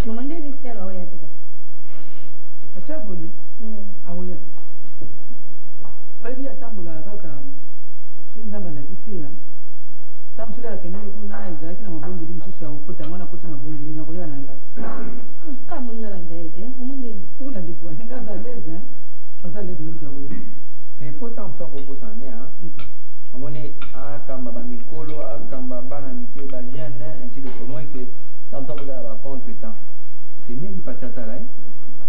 Maman ndeni sera oya tika. Asa boni. Aoya. Baby atambola kaka. Sinzamba na kisira. Tamsula kende kuna ezalaki na mabondeli misusu ya kokota mwana koti mabondeli ngakoya na nga. Ka monna la ndaite, omondeni. Ola ndikwa nga za leze. Kaza leze ndi jawo. Mais pourtant ça reposane hein. Omone akamba ba mikolo akamba bana mike ba jeune ainsi de comment que comme ça vous avez contre temps. C'est mieux qui patata là.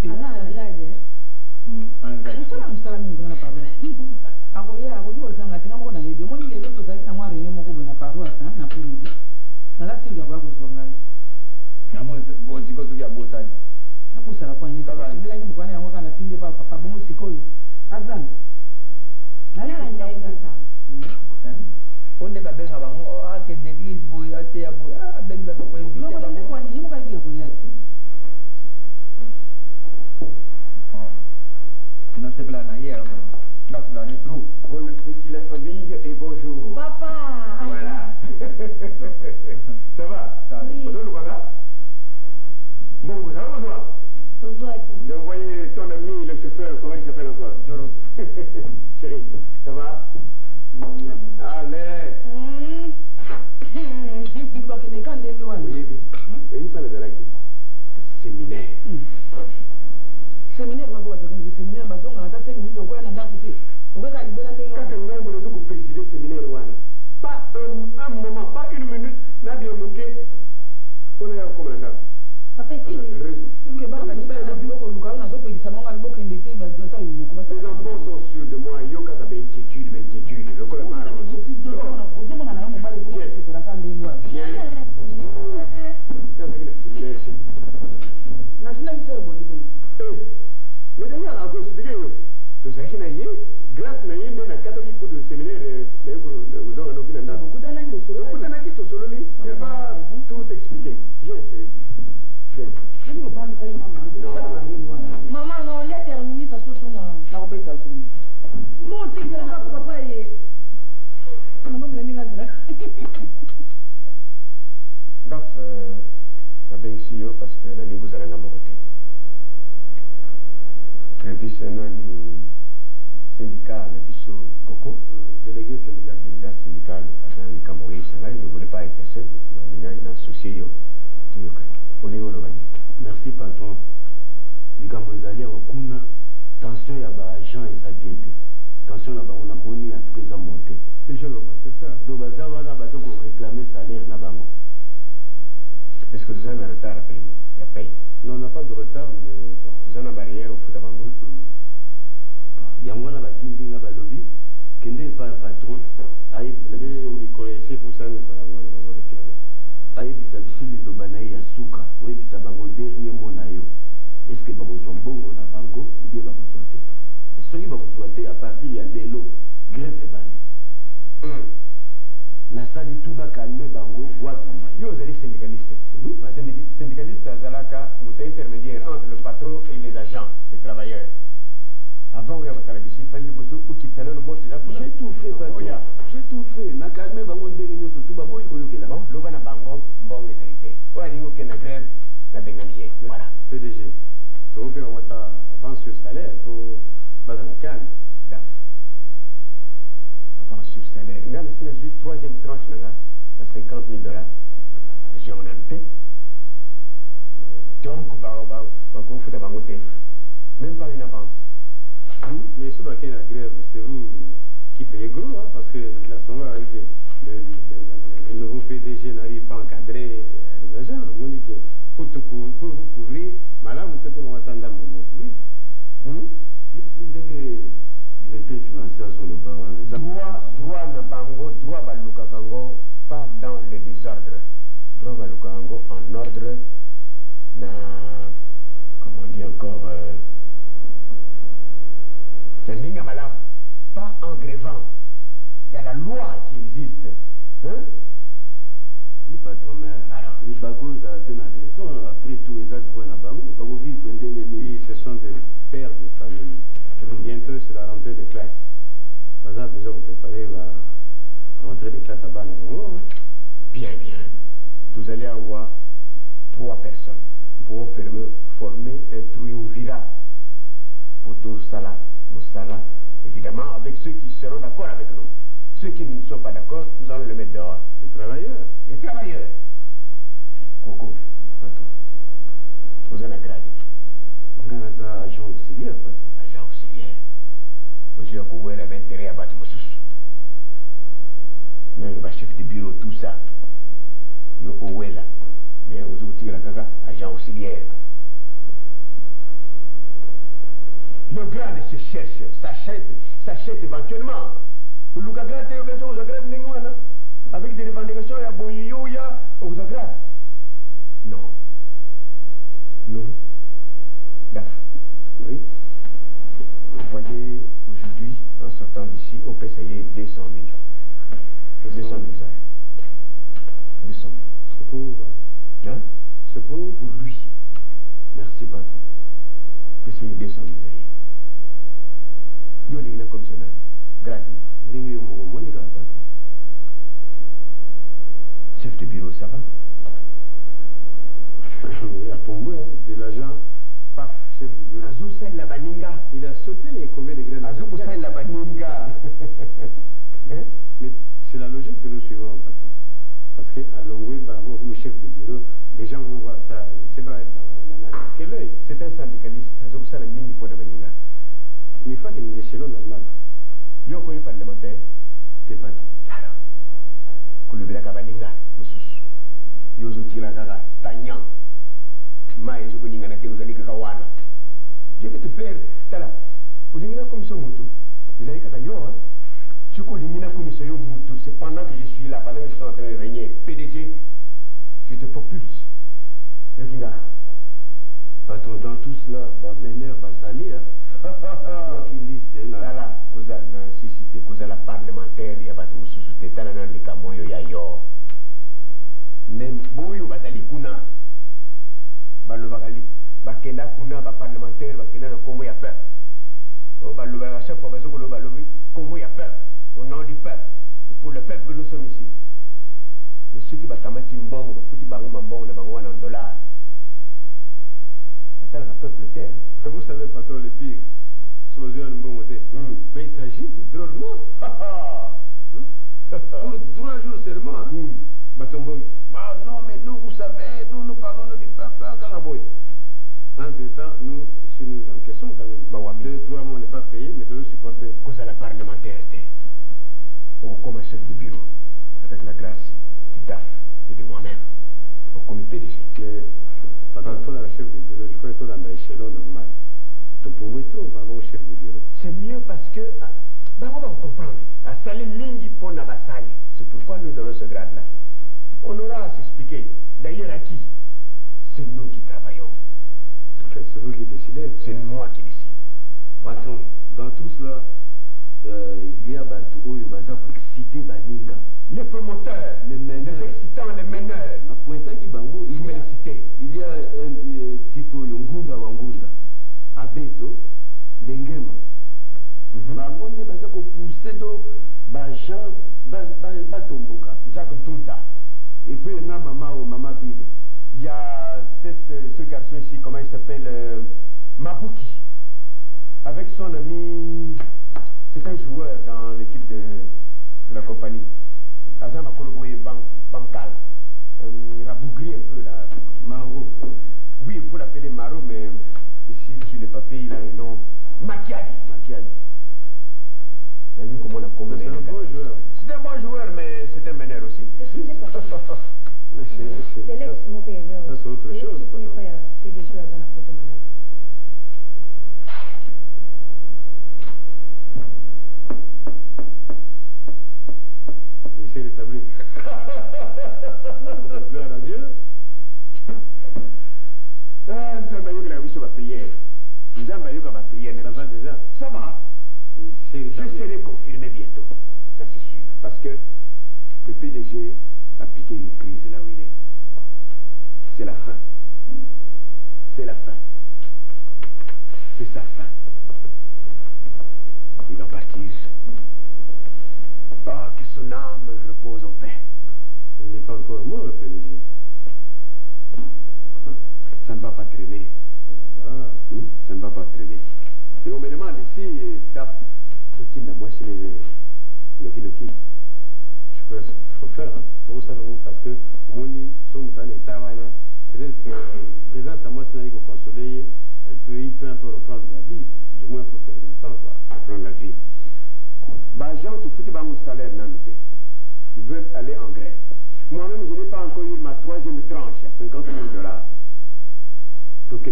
Ala grade. Musala mingi na paro. Akoya akojua sanga tena mko na yebi. Omoni lelo to zaki na mwari nyomo ko na paro asa na primidi. Na la singa kwa kuzwangai. Na mo bozi ko suki abosani. Hapo sala kwa nyika. Ndila ngi mkwana yango kana tinde papa bongo sikoyo. Azan. Nala ndainga sana. Onde babenga bango ake l'église boy ate ya boy abenga ba ko inviter bango. Ngo kwa nyimo ka biya ko yati. Non c'est pas là hier. Là tu l'as trop. Bon appétit la famille et bonjour. Papa. Voilà. Ça va? Oui. Bon, ça va bonsoir. Bonsoir. J'ai envoyé ton ami le chauffeur, comment il s'appelle encore? Joro. Chérie, ça va? Allez. Oui, une fois là séminaire. Séminaire wa kwa tokeni séminaire bazonga na 5 minutes kwa na ndaku te. Okeka libela ndenge kaka ngai mbono zo ko présider séminaire wana. Pas un moment, pas une minute na bien moqué. On a comme là. Papa ici. Parce que ba ka nisa na bilo ko luka na zo pe kisama ngani bokende te ba zata yu moko ba. Les enfants sont sûrs de moi, yo kaka ba inquiétude. Le ko la mara. Ozomona na mo bale ko ko ra ka ndenge wa. Bien. Kaka ina merci. Na sina kisero boni kuna. Mais d'ailleurs, à cause de ça, tout ça qui n'a rien, grâce à rien, mais la catholique de séminaire, vous avez un aucun endroit. Beaucoup d'années, elle va tout expliquer. Viens, chérie. Viens. Maman, non, laisse terminer ta sauce là. Na robeta sumi. Mon tigre, papa est. Maman me l'a dit là. Bref, la bencio parce que la ligue vous allez m'amorter. Prévice nani syndical biso Coco, délégué syndical azan ni Kamori Shanghai, je voulais pas être seul, mais il y a un souci yo. Tu yoka. Merci patron. Likambo ezali wa kuna tension ya ba agent eza bien te. Tension na bango na moni en tout cas eza monté. C'est ça. Donc baza wana baza ko réclamer salaire na bango. Est-ce que vous avez un retard à payer? Il y a paye. Non, on n'a pas de retard, mais bon. Vous avez une barrière au foot à Bango? Yango na batindinga balobi kende pa patron ayebisa biso Nicolas c'est pour ça que yango na bango réclamer. ayebisa biso liloba na ye ya suka oyebisa bango dernier mot na yo. Est-ce que bakozwa mbongo na bango ou bien bakozwa te? Et soki bakozwa te à partir ya lelo grève ebandi. Nasali tuna calme bango wapi mai. Yo vous êtes syndicaliste. Oui, syndicaliste azalaka muté intermédiaire entre le patron et les agents, les travailleurs. Avant, il fallait que pour quitter le mot. J'ai tout fait, patron. J'ai tout fait. Na calme bango ndenge Mais voilà. PDG, tu peux avant sur salaire pour pas dans la calme. Daf. Avant sur salaire. Regarde, c'est la troisième tranche, à $50 000. J'ai en annoté. Donc, même pas une avance. Mais ce baquet la grève, c'est vous qui payez gros, hein, parce que là, ce moment arrive, le nouveau PDG n'arrive pas à encadrer les agents. On dit que pour vous couvrir, madame, vous pouvez m'attendre à mon mot. Oui. Directeur financier sur le baron. Droit na bango, droit balukakango, pas dans le désordre. Droit balukakango en ordre, na, comment on dit encore, pas en grévant. Il y a la loi qui existe. Hein? Oui, patron, mais alors, les bagos ont raison. Après tout, les droits na bango, vous vivre oui, ce sont des pères de famille. Bientôt, c'est la rentrée de classe. Par exemple, déjà, vous préparez la rentrée de classe à Banango. Hein? Bien, bien. Vous allez avoir 3 personnes. Nous pouvons former un triumvirat pour tout ça là. Moussala, évidemment, avec ceux qui seront d'accord avec nous. Ceux qui ne sont pas d'accord, nous allons les mettre dehors. Les travailleurs. Les travailleurs. Coco, patron. Vous en avez gradé. Vous êtes agent auxiliaire, patron. Agent auxiliaire. Vous avez intérêt à battre Moussous. Même le chef de bureau, tout ça. Yo Owela. Mais aux outils, la caca, agent auxiliaire. Le grand se cherche, s'achète éventuellement. Le Lukagrate, avec des revendications, il y a Boyo, il y a Ozagrate. Non. Non. Daf. Oui. Vous voyez, aujourd'hui, en sortant d'ici, on peut essayer 200 000. 200 000 ans. 200 000. C'est pour... Hein? C'est pour lui. Merci, patron. Essayer 200 000 ans. Yo lingna commissionnaire gratuit. Ndenge mo monika patron. Chef de bureau, ça va? Il y a Pombo, de l'agent, paf, chef de bureau. Azou Saïd la baninga. Il a sauté et combien de grades? Azou Saïd la baninga. Hein? Mais c'est la logique que nous suivons, patron. Parce qu'à Longwe, comme chef de bureau, les gens vont voir ça, je ne sais pas, dans quel œil. C'est un syndicaliste. Azou Saïd la mingi pour la baninga. Mais il faut qu'il y ait des échelons normaux. Il y a un parlementaire. T'es patron. Alors, Kouloubila Kabaninga, Moussous. Yozo Tirakaga, Stagnan. Ma et Zokoninga Nate, vous allez Kakawana. Je vais te faire. Tala, vous avez une commission Moutou. Vous allez Kakayo, hein. Ce que vous avez une commission Moutou, c'est pendant que je suis là, pendant que je suis en train de régner. PDG, je te propulse. Yokinga. Patron, dans tout cela, va mener, va salir, hein. Qui liste, là, cause la nécessité, cause la parlementaire, il y a pas de moussous, t'es dans les camoyo, ya yo. Même boyo, bazali kuna. Balo bagali, bakenda kuna, ba parlementaire, bakenda na komo ya peur. Oh, balo à chaque fois, bazo kolo balo, komo ya peur. Au nom du peuple, pour le peuple que nous sommes ici. Mais ceux qui bakamati mbongo, fouti bango mbongo, na bango en dollars. Attends, le peuple terre. Vous savez, patron, le pire. Mais il s'agit de drôlement. Pour 3 jours seulement. Batombongi. Non, mais nous, vous savez, nous parlons du peuple à Karaboy. Entre-temps, nous, si nous encaissons quand même. 2-3 mois, on n'est pas payé, mais toujours supporter. Cause à la parlementaire, comme un chef de bureau, avec la grâce du DAF et de moi-même, comme PDG. Mais, patron, toi, le chef de bureau, je crois que toi, dans l'échelon normal. C'est mieux parce que, on va comprendre. À Sali Mingi pour Nabasali. C'est pourquoi nous donnons ce grade-là. On aura à s'expliquer. D'ailleurs, à qui? C'est nous qui travaillons. En fait, c'est vous qui décidez. C'est moi qui décide. Patron, dans tout cela, il y a Batou Baza pour exciter Baninga. Les promoteurs, les excitants, les meneurs. À Pointa Kibango, il y a un type Yongunda Wangunda. Abeto, Lengema. Bango nde baza ko pousser do ba tomboka. Zaguntunta. Et puis na mama Bide. Il y a ce garçon ici, comment il s'appelle Mabuki. Avec son ami, c'est un joueur dans l'équipe de la compagnie. Azam Akoloboye Bancal. Il rabougri un peu là. Maro. Oui, on peut l'appeler Maro, mais ici sur les papiers, il a un nom. Makiadi. Makiadi. C'est un bon joueur. C'est un bon joueur, mais c'est un meneur aussi. C'est l'ex mon père. Ça, c'est autre chose. Il s'est rétabli. Gloire à Dieu. Ça va déjà. Ça va. Je serai confirmé bientôt. Ça c'est sûr. Parce que le PDG a piqué une crise là où il est. C'est la fin. C'est la fin. C'est sa fin. Il va partir. Ah, que son âme repose en paix. Il n'est pas encore mort, le PDG. Ça ne va pas traîner. Ça ne va pas traîner. Et on me demande ici, tape, moi c'est les Noki Noki. Je crois qu'il faut faire, hein, pour ça, parce que Moni, son mouton est tawana. Peut-être que présente à moi, c'est d'aller consoler, il peut un peu reprendre la vie, du moins pour quelques instants, quoi. Reprendre la vie. Bah, Jean, tout foutu, bah, mon salaire, n'a noté. Ils veulent aller en grève. Moi-même, je n'ai pas encore eu ma 3e tranche à $50 000. Donc,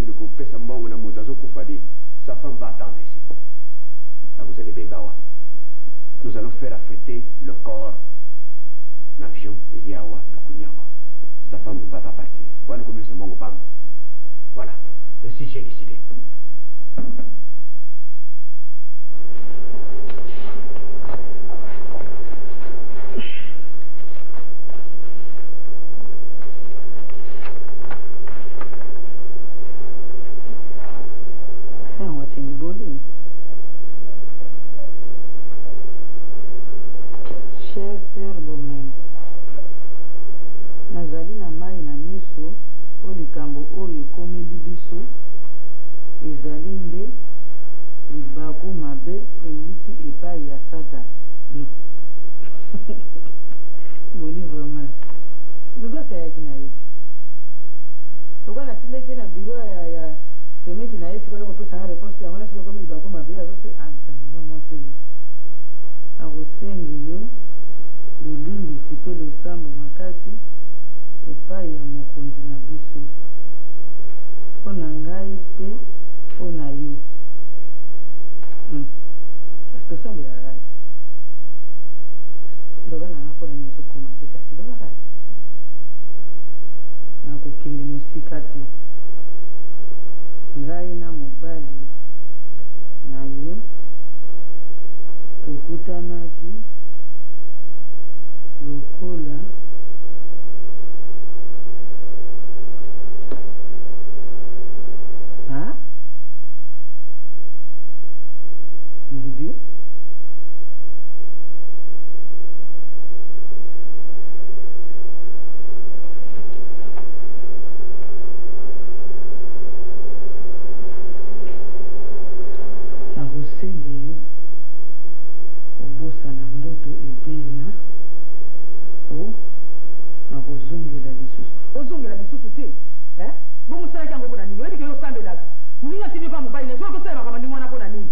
sa femme va attendre ici. Là, vous allez Bengawa. Nous allons faire affréter le corps l'avion et Yawa de Kunyango. Sa femme ne va pas partir. Voilà comment c'est mon pam. Voilà. Ainsi, j'ai décidé. Cher sœur Bomem, nazali na mai na miso o likambo oyo ekomeli biso ezali nde libaku mabe euti epai ya Satan. Boli vraiment lokola sayaki na ye lokola natindaki na biro ya semeki na ye sikoyo kopesanga réponse yango na sikoyo ekomi libaku mabe azose antamamoseli akosengi yo lolimbisi mpe losambo makasi epai ya mokonzi na biso mpo na ngai mpe mpo na yo. Tosambela rai loba na nga mpona nyonso koma te kasi loba rai nakokende mosika te ngai na mobali na yo tokutanaki lokola mon Dieu, nakosenga yo obosana ndoto ebena o nakozongela lisusu ozongela lisusu te bomosalaki yango mpona nini oyebike yo osambelaka moninga asimi mpa mobali na soki osala makambo ndenge wana mpona nini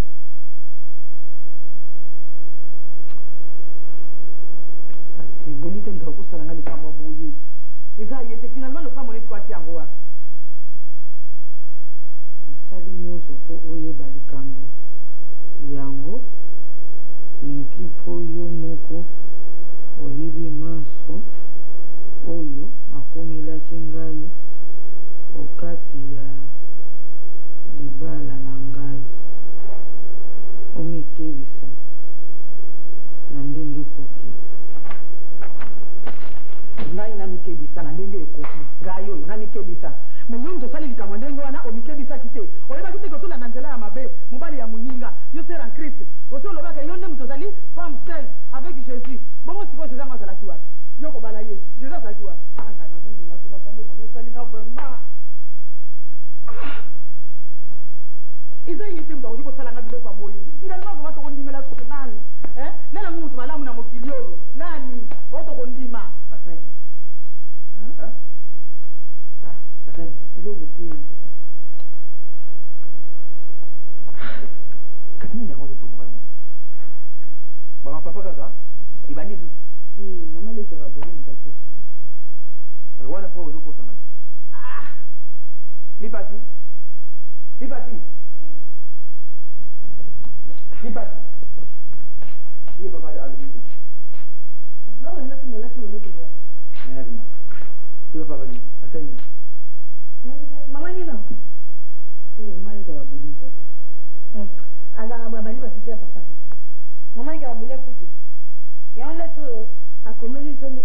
ati boli te moto akosalanga likambo boye eza ye te finalement losambo neti kwati yango wapi nasali nyonso mpo oyeba likambo yango noki mpo yo moko oyebi maso oyo akomelaki ngai okati ya libala na ngai omikebisa na ndenge ekoki ngai namikebisa na ndenge ekoki ngai oyo namikebisa me yo moto osali likambo ndenge wana omikebisaki te oyebaki te kotolanda nzela ya mabe mobali ya moninga yo ser en Christ osi olobaka yo nde moto ozali femme seule avec Jésus bongo sikoyo Jésus yango azalaki wapi Yoko bala yesu. Je sais ça qui va. Ah, na zongi na sona kamo mo nesa linga vraiment. Isa yete mta ujiko sala ngabi kwa moyo. Finalement vraiment to kondimela so nani. Nana muntu malamu na mokili oyo. Nani? Oto kondima. Asai. Hein? Asai. Elo gote. Kasi nini yango to mo. Mama papa kaka. Ibandi su. Si mama leki ya baboni mtakufa. Wana po uzo kosa ngati. Lipati. Lipati. Lipati. Iye papa alumina. No, enda tu nola tu uzo kuja. Nena bima. Iye papa bali. Asanya. Mama ni no. Mama leki ya baboni mtakufa. Azanga babani basikia papa. Mama leki ya babule kufi. Ya on tu akomeli sonde.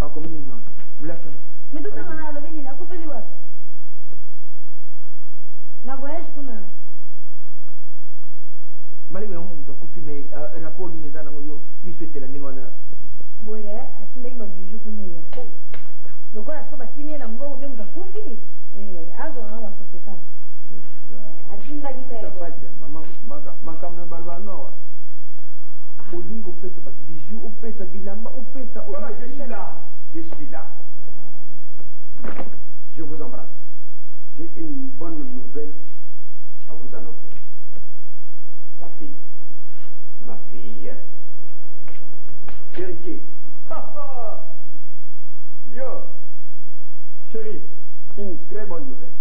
Akomeli no. Blaka. Mais tout ça on a levé ni la coupe liwa. Na voyage kuna. Mali me on to kufi me rapport ni ngeza na yo mi souhaiter la ndingona. Boye atinde ba bijou kuna ya. Lokola so batimie na mbongo bya mutakufi. Azo na ba conséquence. Atinda kika. Mama makamna barbano wa. Olingo pesa pas bijou, o pesa bilamba, o pesa. Voilà, je suis là. Je suis là. Je vous embrasse. J'ai une bonne nouvelle à vous annoncer. Ma fille. Ma fille. Héritier. Yo. Chérie, une très bonne nouvelle.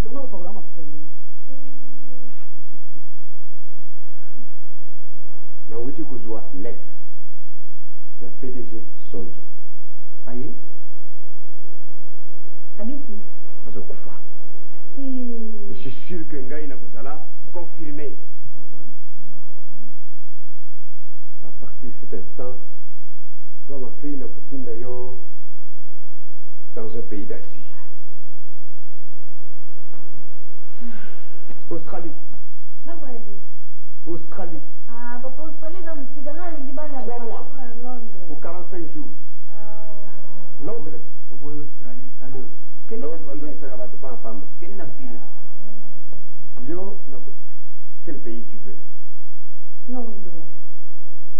Na wuti kuzwa lettre ya PDG Sonzo. Aye. Habiti. Azokufa. Je suis sûr que Ngai Nakuzala confirmé. À partir de cet instant, toi ma fille Nakutinda yo dans un pays d'Asie. Australie. Na voyage. Australie. Ah, papa Australie dans Mtigana ni bana. 3 mois. Londres. Pour 45 jours. Londres. Au bout Australie. Alors, Londres va te pas en femme. quel est la pile? Yo, quel pays tu veux? Londres.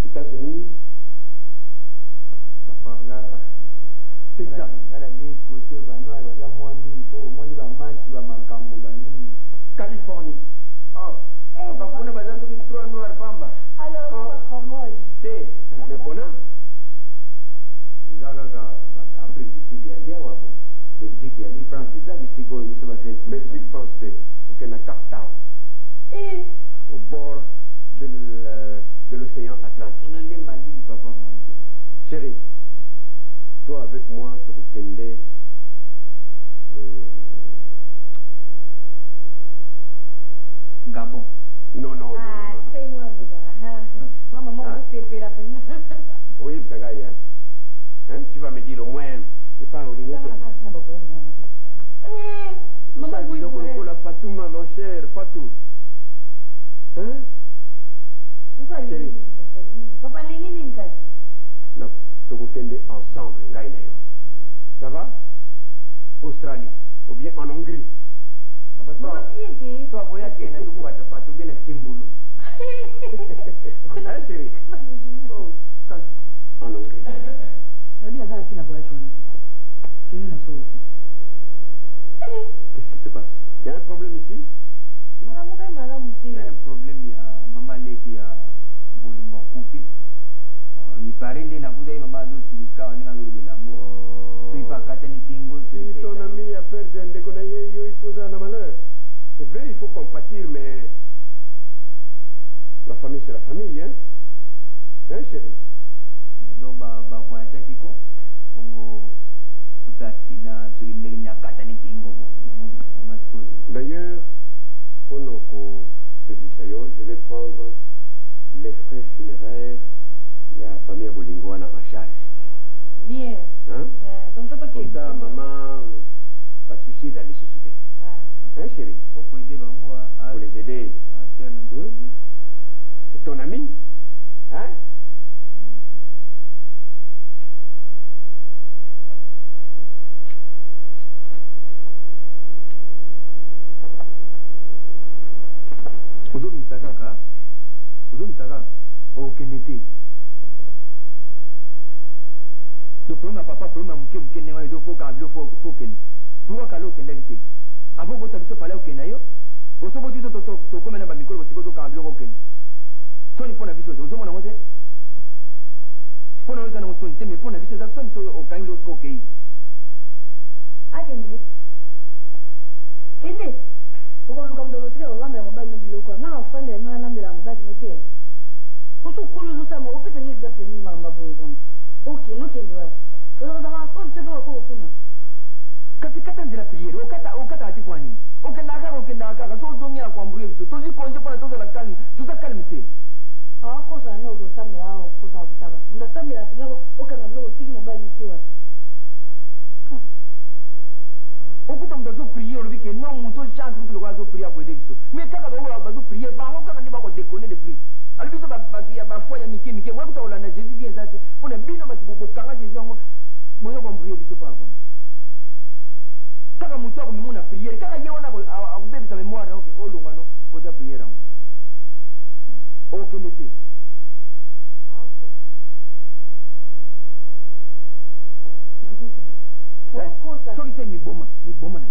États-Unis. Papa là. Texas. Ngala ni kote banwa baza mwa mingi po moni ba match ba makambo ba nini. Californie. Oh. Papa kuna baza nduki 3 noir pamba. Alors, comment? Te, mais pona. Izaka ka Afrique du Sud ya dia wabo. Belgique ya ni France ça bisiko biso ba tête. Belgique, France, ok, na Cape Town. Au bord de l'océan Atlantique. On a les Mali papa moi. Chérie, toi avec moi, tu Kende. Gabon. Non, non, non. Ah, c'est moi, moi, maman, vous faites la peine. Oui, Sangaï, hein? Tu vas me dire au moins, il pas au niveau. Maman, vous voulez. La Fatouma, mon cher, Fatou. Hein? Chérie. Papa, l'ingénieur, Non, tu Kende ensemble, Ngaï Nayo. Ça va? Australie, ou bien en Hongrie. Maman, bien dit. Toi, voyez qu'il y a un nouveau Fatou bien à Timbulu. Hein, chérie? Oh, casse. En Hongrie. Qu'est-ce qui se passe? Il y a un problème ici? Il y a un problème, il y a maman qui a bolingo kufi. Il paraît que na kuda maman zote ikawa ninga zolo belango. Tu pas katani kingo. Si ton ami a peur d'un déconnailler, il faut ça na malheur. C'est vrai, il faut compatir, mais la famille c'est la famille, hein? Hein, chérie? Donc ba voyage kiko. Kongo tout accident, tu n'as katani kingo. D'ailleurs, pour nos je vais prendre les frais funéraires de la famille Bolingoana en charge. Bien. Hein? Comme ça, maman va se soucier d'aller se souter. Hein, chérie? Pour les aider. C'est ton ami? Hein? te. Donc problème papa problème muke muke nenga do faut kabilo faut ken. Pourquoi kalo kendaki te? Avant bota biso fala okena yo. Oso boti to komena ba mikolo botiko to kabilo ko ken. Soni pona biso ozo mona ngote. Pona oza na soni te mais pona biso za soni so okangilo ko kei. Akende. Kende. Uko luka mdolo tike olamba mobile no biloko. Na ofande no na mbela mobile no te. Oso kulu zo sama opeta ni exemple ni mamba boy zama. Ok, no kende wa. Ozo zama ko tse ko kuna. Kasi kata nzira priere okata ati kwani. Okenda kaka so zongia kwa mburu biso. Tozi konje pona toza la calme. Tuza calme te. Ah, kosa ne ozo samira o kosa kutaba. Nda samira pina okanga bilo tiki mobile no kiwa. Okuta mtazo prier olobi ke non muto chance kutu lokwa zo prier ko edebiso. Mais kaka ba zo prier ba ngo kaka ndiba ko déconner de plus. Ali biso ba ya ba foi ya mike moi kuta olanda Jésus bien ça pour ne bino ba bo kanga Jésus ngo boyo ko mburier biso pa pa. Kaka muto ko mimuna prier kaka ye wana ko akubebisa mémoire OK olongwa no kota prier ngo. OK nete. Soki te mi boma na.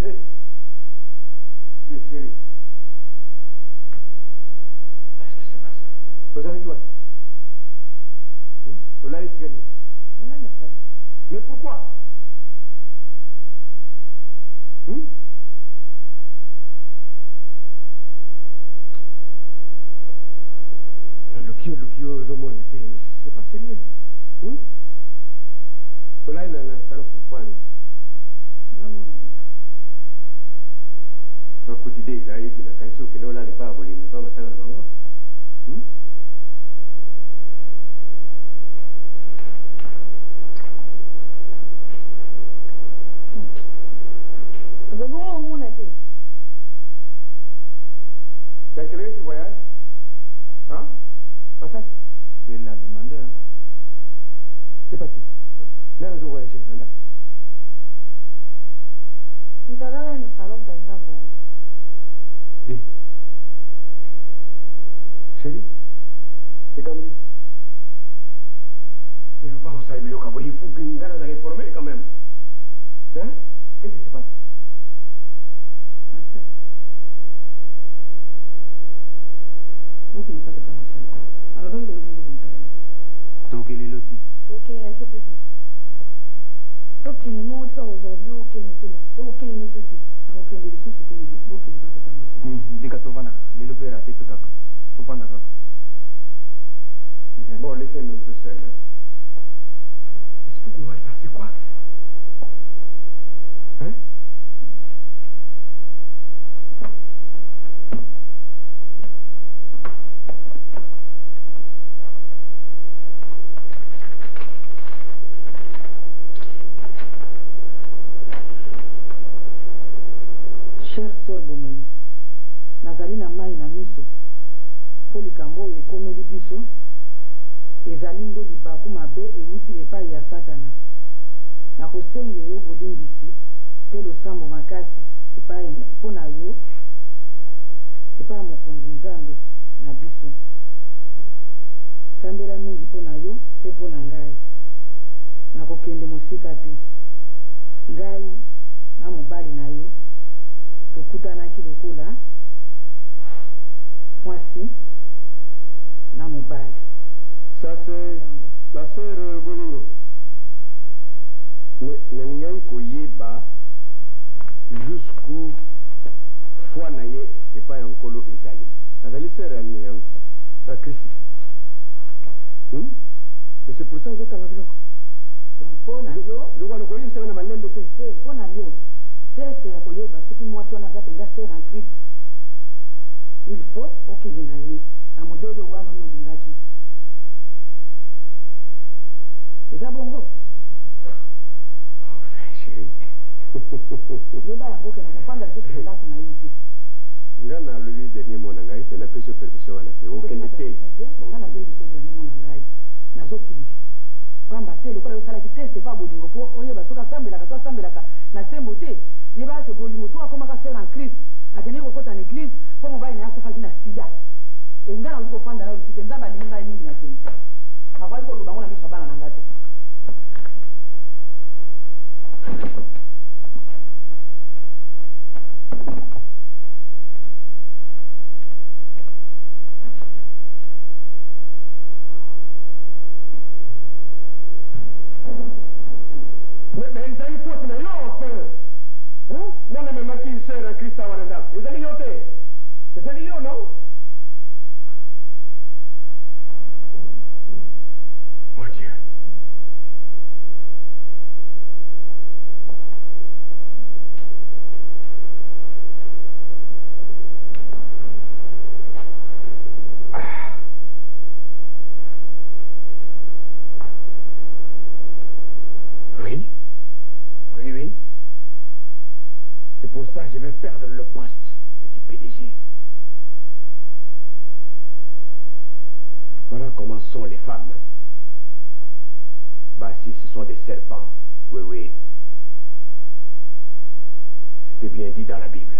Bien chérie. Qu'est-ce qui se passe? Vous avez vu? Vous l'avez gagné. Mais pourquoi? Le kio, c'est pas sérieux. Vous l'avez dans un salon pourquoi? Kuti dei dai kina kanso ke no la le pa boli me pa matanga na bango. Bon mon été. Il y a quelqu'un qui voyage? Hein? Passage? Je vais la demander. C'est parti. Là nous voyager, anda. Nous allons dans le salon d'un voyage. Dis. Chérie, c'est comme lui. Mais on va au salon, il faut que nous allons réformer quand même. Hein? Qu'est-ce qui se passe? Bon, laissez-nous un peu seuls. Explique-moi ça, c'est quoi? Hein? Chère sœur Bomani, nazali na mai na miso po likambo oyo ekomeli biso ezali nde libaku mabe euti epai ya satana. Nakosenga yo bolimbisi mpe losambo makasi epai mpo na yo epai ya mokonzi nzambe na biso. Sambela mingi mpo na yo mpe mpo na ngai. Nakokende mosika te. Ngai na mobali na yo tokutanaki lokola mwasi na mobali. Ça c'est la sœur Bolingo. Mais nalingai koyeba jusqu'où foi naye et pas encore ezali. Azali sœur ya Christ. Mais c'est pour ça que vous avez donc pour na yo le roi le koyi c'est na malembe te. Pour na yo test ya koyeba soki mwasi wana aza penza sœur en Christ. Il faut okende na ye na modele wana oyo olingaki. Eza bongo? Enfin chérie. Yeba yango ke na kofanda lisusu ndako na yo te. Nga na lobi dernier mot na ngai te na pesi permission wana te okende te. Nga nazoyi biso dernier mot na ngai nazokende pamba te lokola yosalaki te c'est pas bolingo mpo oyeba soki asambelaka to asambelaka na sembo te yeba ke bolingo soki akomaka sœur en Christ akendeki kokota na église mpo mobali na ye akufaki na sida enga nazoki kofanda na yo lisusu te nzambe alingi ngai mingi na kei akwaki koloba ngo na miso ya bana na nga te. Mais ils ont faute na yo enfin. Non mais même qui sert à Christ à Wananda. Ils ont yoté. Ils ont yo non? Mon Dieu. Oui. Oui, oui. Et pour ça, je vais perdre le poste du PDG. Voilà comment sont les femmes. Bah si, ce sont des serpents. Oui, oui. C'était bien dit dans la Bible.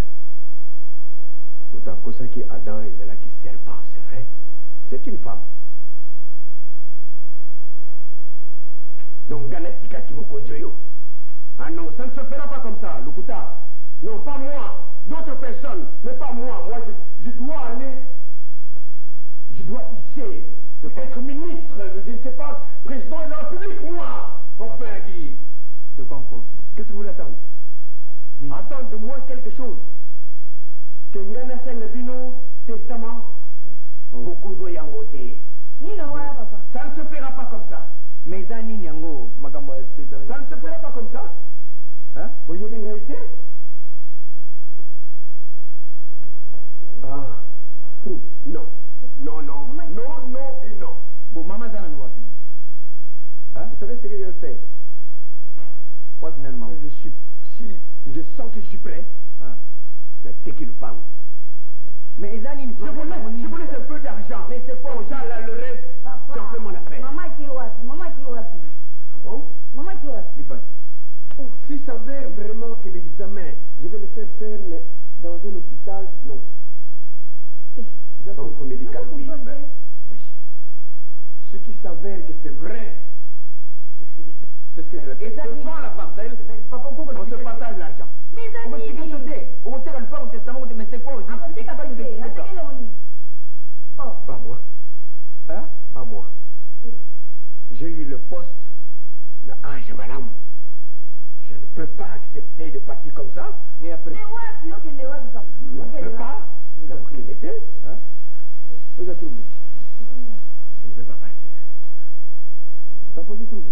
Mutakosaki Adam et Zalaki serpent, c'est vrai. C'est une femme. Donc Ganatika Kimokonjoyo. Ah non, ça ne se fera pas comme ça, Lukuta. Non, pas moi. D'autres personnes, mais pas moi. Moi, je dois aller. Je dois hisser. Être ministre, je ne sais pas, président de la République, moi. Enfin, dit. Je comprends. Qu'est-ce que vous attendez? Attendre de moi quelque chose. Que Nganasa Nabino, testament, beaucoup de yangote. Ça ne se fera pas comme ça. Mais ça ni nyango makambo Ça ne se fera pas comme ça. Hein? Vous y avez une réalité? Ah, tout. Non. Non, non. Non, non et non. Bon, maman ça n'a pas fini. Hein? Vous savez ce que je vais faire? Quoi finalement? Si je sens que je suis prêt, mais dès qu'il parle. Mais ils ont une je vous laisse un peu d'argent. Mais c'est quoi ça là, le reste, j'en fais mon affaire. Maman qui est wapi? Ah bon? Maman qui est wapi? Si ça s'avère vraiment que l'examen, je vais le faire dans un hôpital, non. Centre médical, oui. Oui. Ce qui s'avère que c'est vrai, c'est fini. C'est ce que je vais faire. Je vends la parcelle, on se partage l'argent. Mais on va expliquer ce que on va faire le pas au testament, mais c'est quoi aussi? Pas moi. Hein? Pas moi. J'ai eu le poste de Ange Madame. Je ne peux pas accepter de partir comme ça. Et après? Je ne peux pas. D'abord qu'il était. Hein? Vous avez trouvé? Je ne veux pas partir. Ça pose des troubles.